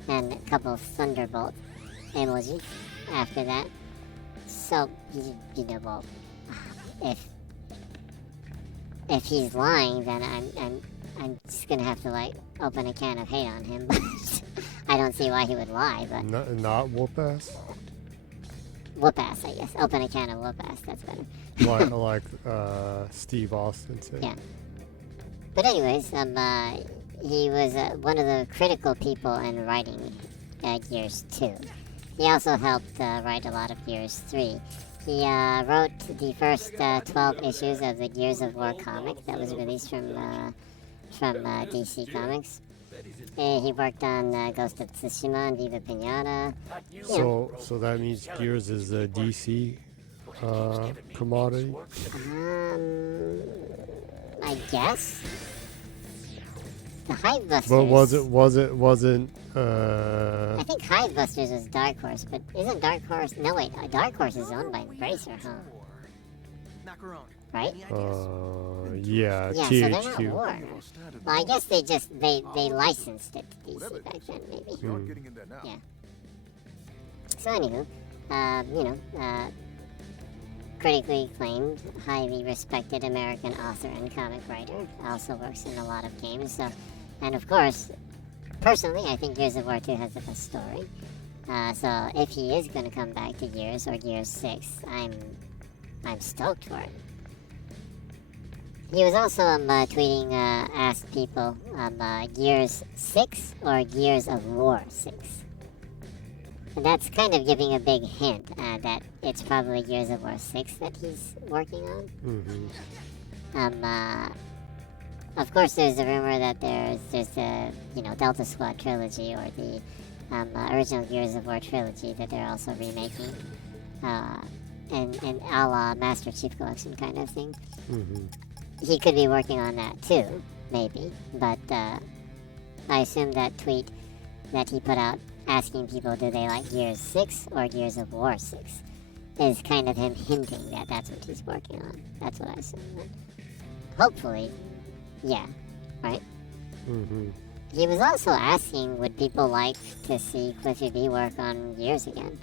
and a couple of thunderbolt emoji after that. So, you know, well, if he's lying, then I'm just gonna have to like open a can of hate on him. I don't see why he would lie, but Not whoop ass. whoop ass, I guess. Open a can of whoop ass. That's better. like Steve Austin said. Yeah. But anyways, he was one of the critical people in writing Gears 2. He also helped write a lot of Gears 3. He wrote the first 12 issues of the Gears of War comic that was released from DC Comics. He worked on Ghost of Tsushima and Viva Pinata. So that means Gears is a DC commodity. I guess. The Hivebusters. But wasn't I think Hivebusters was Dark Horse, but isn't Dark Horse? No wait, Dark Horse is owned by Bracer, huh? Right? Yeah, Yeah, so they're not THQ. War. Well, I guess they licensed it to DC back then, maybe. Getting in there now. Yeah. So anywho, critically acclaimed, highly respected American author and comic writer, also works in a lot of games. So, and of course, personally, I think Gears of War 2 has the best story. So if he is going to come back to Gears or Gears 6, I'm stoked for it. He was also tweeting, asked people, Gears 6 or Gears of War 6. And that's kind of giving a big hint that it's probably Gears of War 6 that he's working on. Mm-hmm. Of course, there's a rumor that there's the Delta Squad trilogy or the original Gears of War trilogy that they're also remaking, and a la Master Chief Collection kind of thing. Mm-hmm. He could be working on that too, maybe. But I assume that tweet that he put out asking people do they like Gears 6 or Gears of War 6 is kind of him hinting that that's what he's working on. That's what I assume. Hopefully, yeah, right? Mm-hmm. He was also asking would people like to see Cliffy B work on Gears again.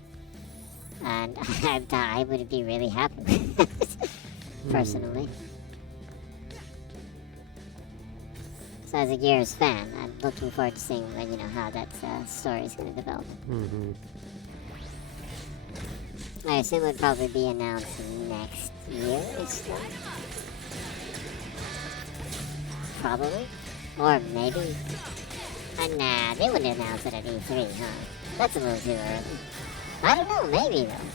And I would be really happy with it, personally. So as a Gears fan, I'm looking forward to seeing how that story is going to develop. Mm-hmm. I assume it would probably be announced next year or so. Probably. Or maybe. Nah, they wouldn't announce it at E3, huh? That's a little too early. I don't know, maybe though.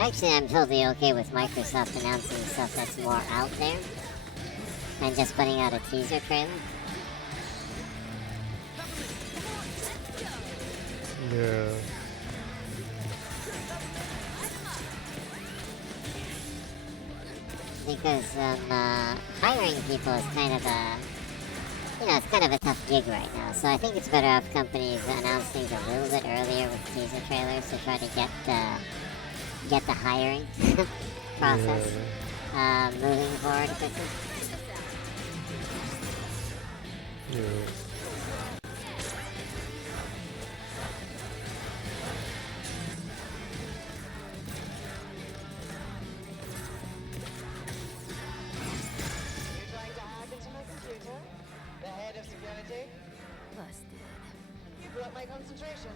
Actually, I'm totally okay with Microsoft announcing stuff that's more out there and just putting out a teaser trailer. Yeah. Because hiring people is kind of it's kind of a tough gig right now. So I think it's better off companies announce things a little bit earlier with teaser trailers to try to get the hiring process moving forward quickly. Yeah. You're trying to hack into my computer? The head of security? Busted. You broke my concentration.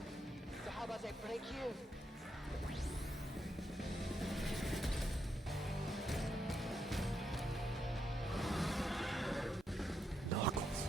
So how about I break you? Knuckles.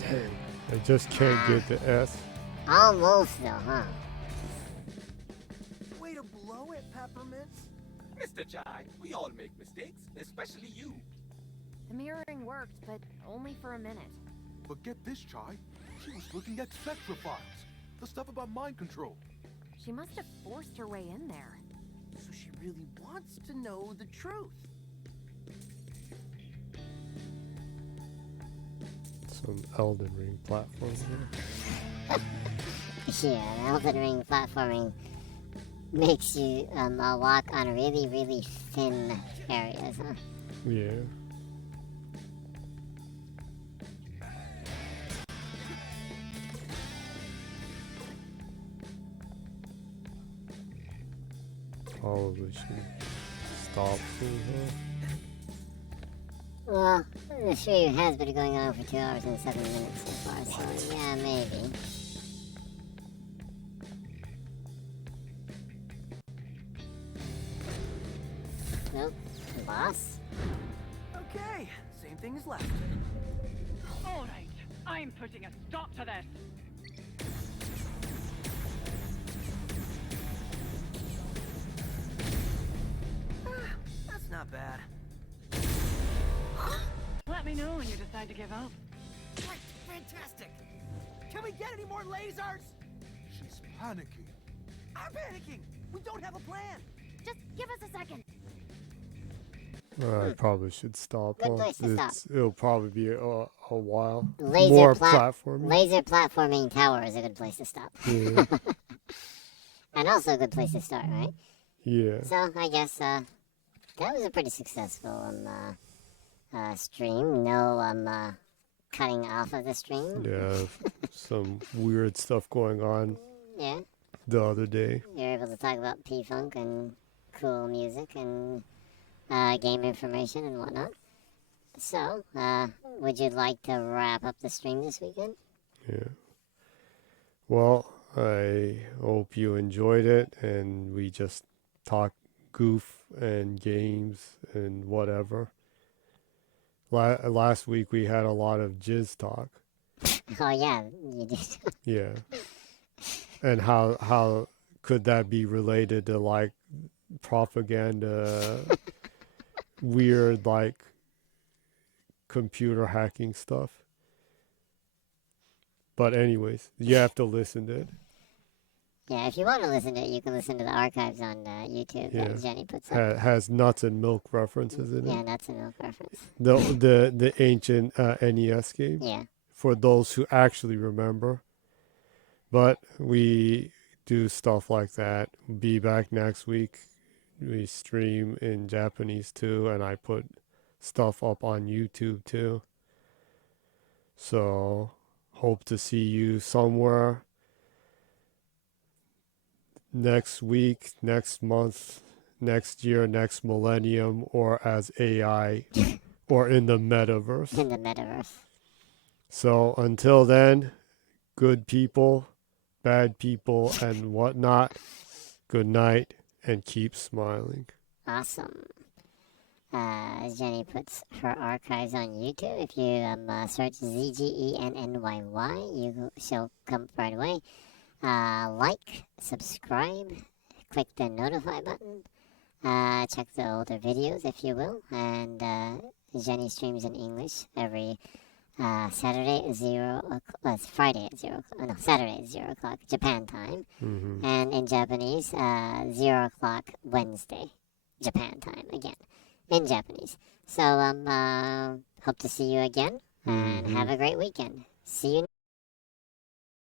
Dang, I just can't get the S. Almost though, huh? Way to blow it, Peppermints. Mr. Chai, we all make mistakes, especially you. The mirroring worked, but only for a minute. But get this, Chai. She was looking at Spectra files. The stuff about mind control. She must have forced her way in there. So she really wants to know the truth. Some Elden Ring platform here. Yeah, Elden Ring platforming makes you walk on really, really thin areas, huh? Yeah. Probably should stop soon, huh? Well, the stream has been going on for 2 hours and 7 minutes so far, so yeah, maybe. Nope. Boss? Okay, same thing as last. All right, I'm putting a stop to this. That's not bad. Let me know when you decide to give up. Great, fantastic. Can we get any more lasers? She's panicking. I'm panicking. We don't have a plan. Just give us a second. I probably should stop. Good Huh? place to stop. It'll probably be a while. Laser More plat- platforming. Laser platforming tower is a good place to stop. Yeah. And also a good place to start, right? Yeah. So I guess that was a pretty successful stream. No cutting off of the stream. Yeah. Some weird stuff going on Yeah. the other day. You're able to talk about P-Funk and cool music and game information and whatnot. So, would you like to wrap up the stream this weekend? Yeah. Well, I hope you enjoyed it, and we just talked goof and games and whatever. Last week we had a lot of jizz talk. Oh yeah, you did. Yeah. And how could that be related to like propaganda, weird like computer hacking stuff? But anyways, you have to listen to it. Yeah, if you want to listen to it, you can listen to the archives on YouTube Yeah. that Jenny puts up. Has nuts and milk references in Yeah, it. that's a milk reference. The ancient NES game. Yeah. For those who actually remember. But we do stuff like that. Be back next week. We stream in Japanese too, and I put stuff up on YouTube too. So hope to see you somewhere next week, next month, next year, next millennium, or as AI, or in the metaverse. In the metaverse. So until then, good people, bad people, and whatnot, good night, and keep smiling. Awesome. Jenny puts her archives on YouTube. If you search ZGENNYY, you shall come right away. Like, subscribe, click the notify button. Check the older videos if you will. And Jenny streams in English every Saturday at 0 o'clock. It's Friday at 0 o'clock. No, Saturday at 0 o'clock Japan time. And in Japanese, 0 o'clock Wednesday Japan time again in Japanese. So hope to see you again and have a great weekend. See you.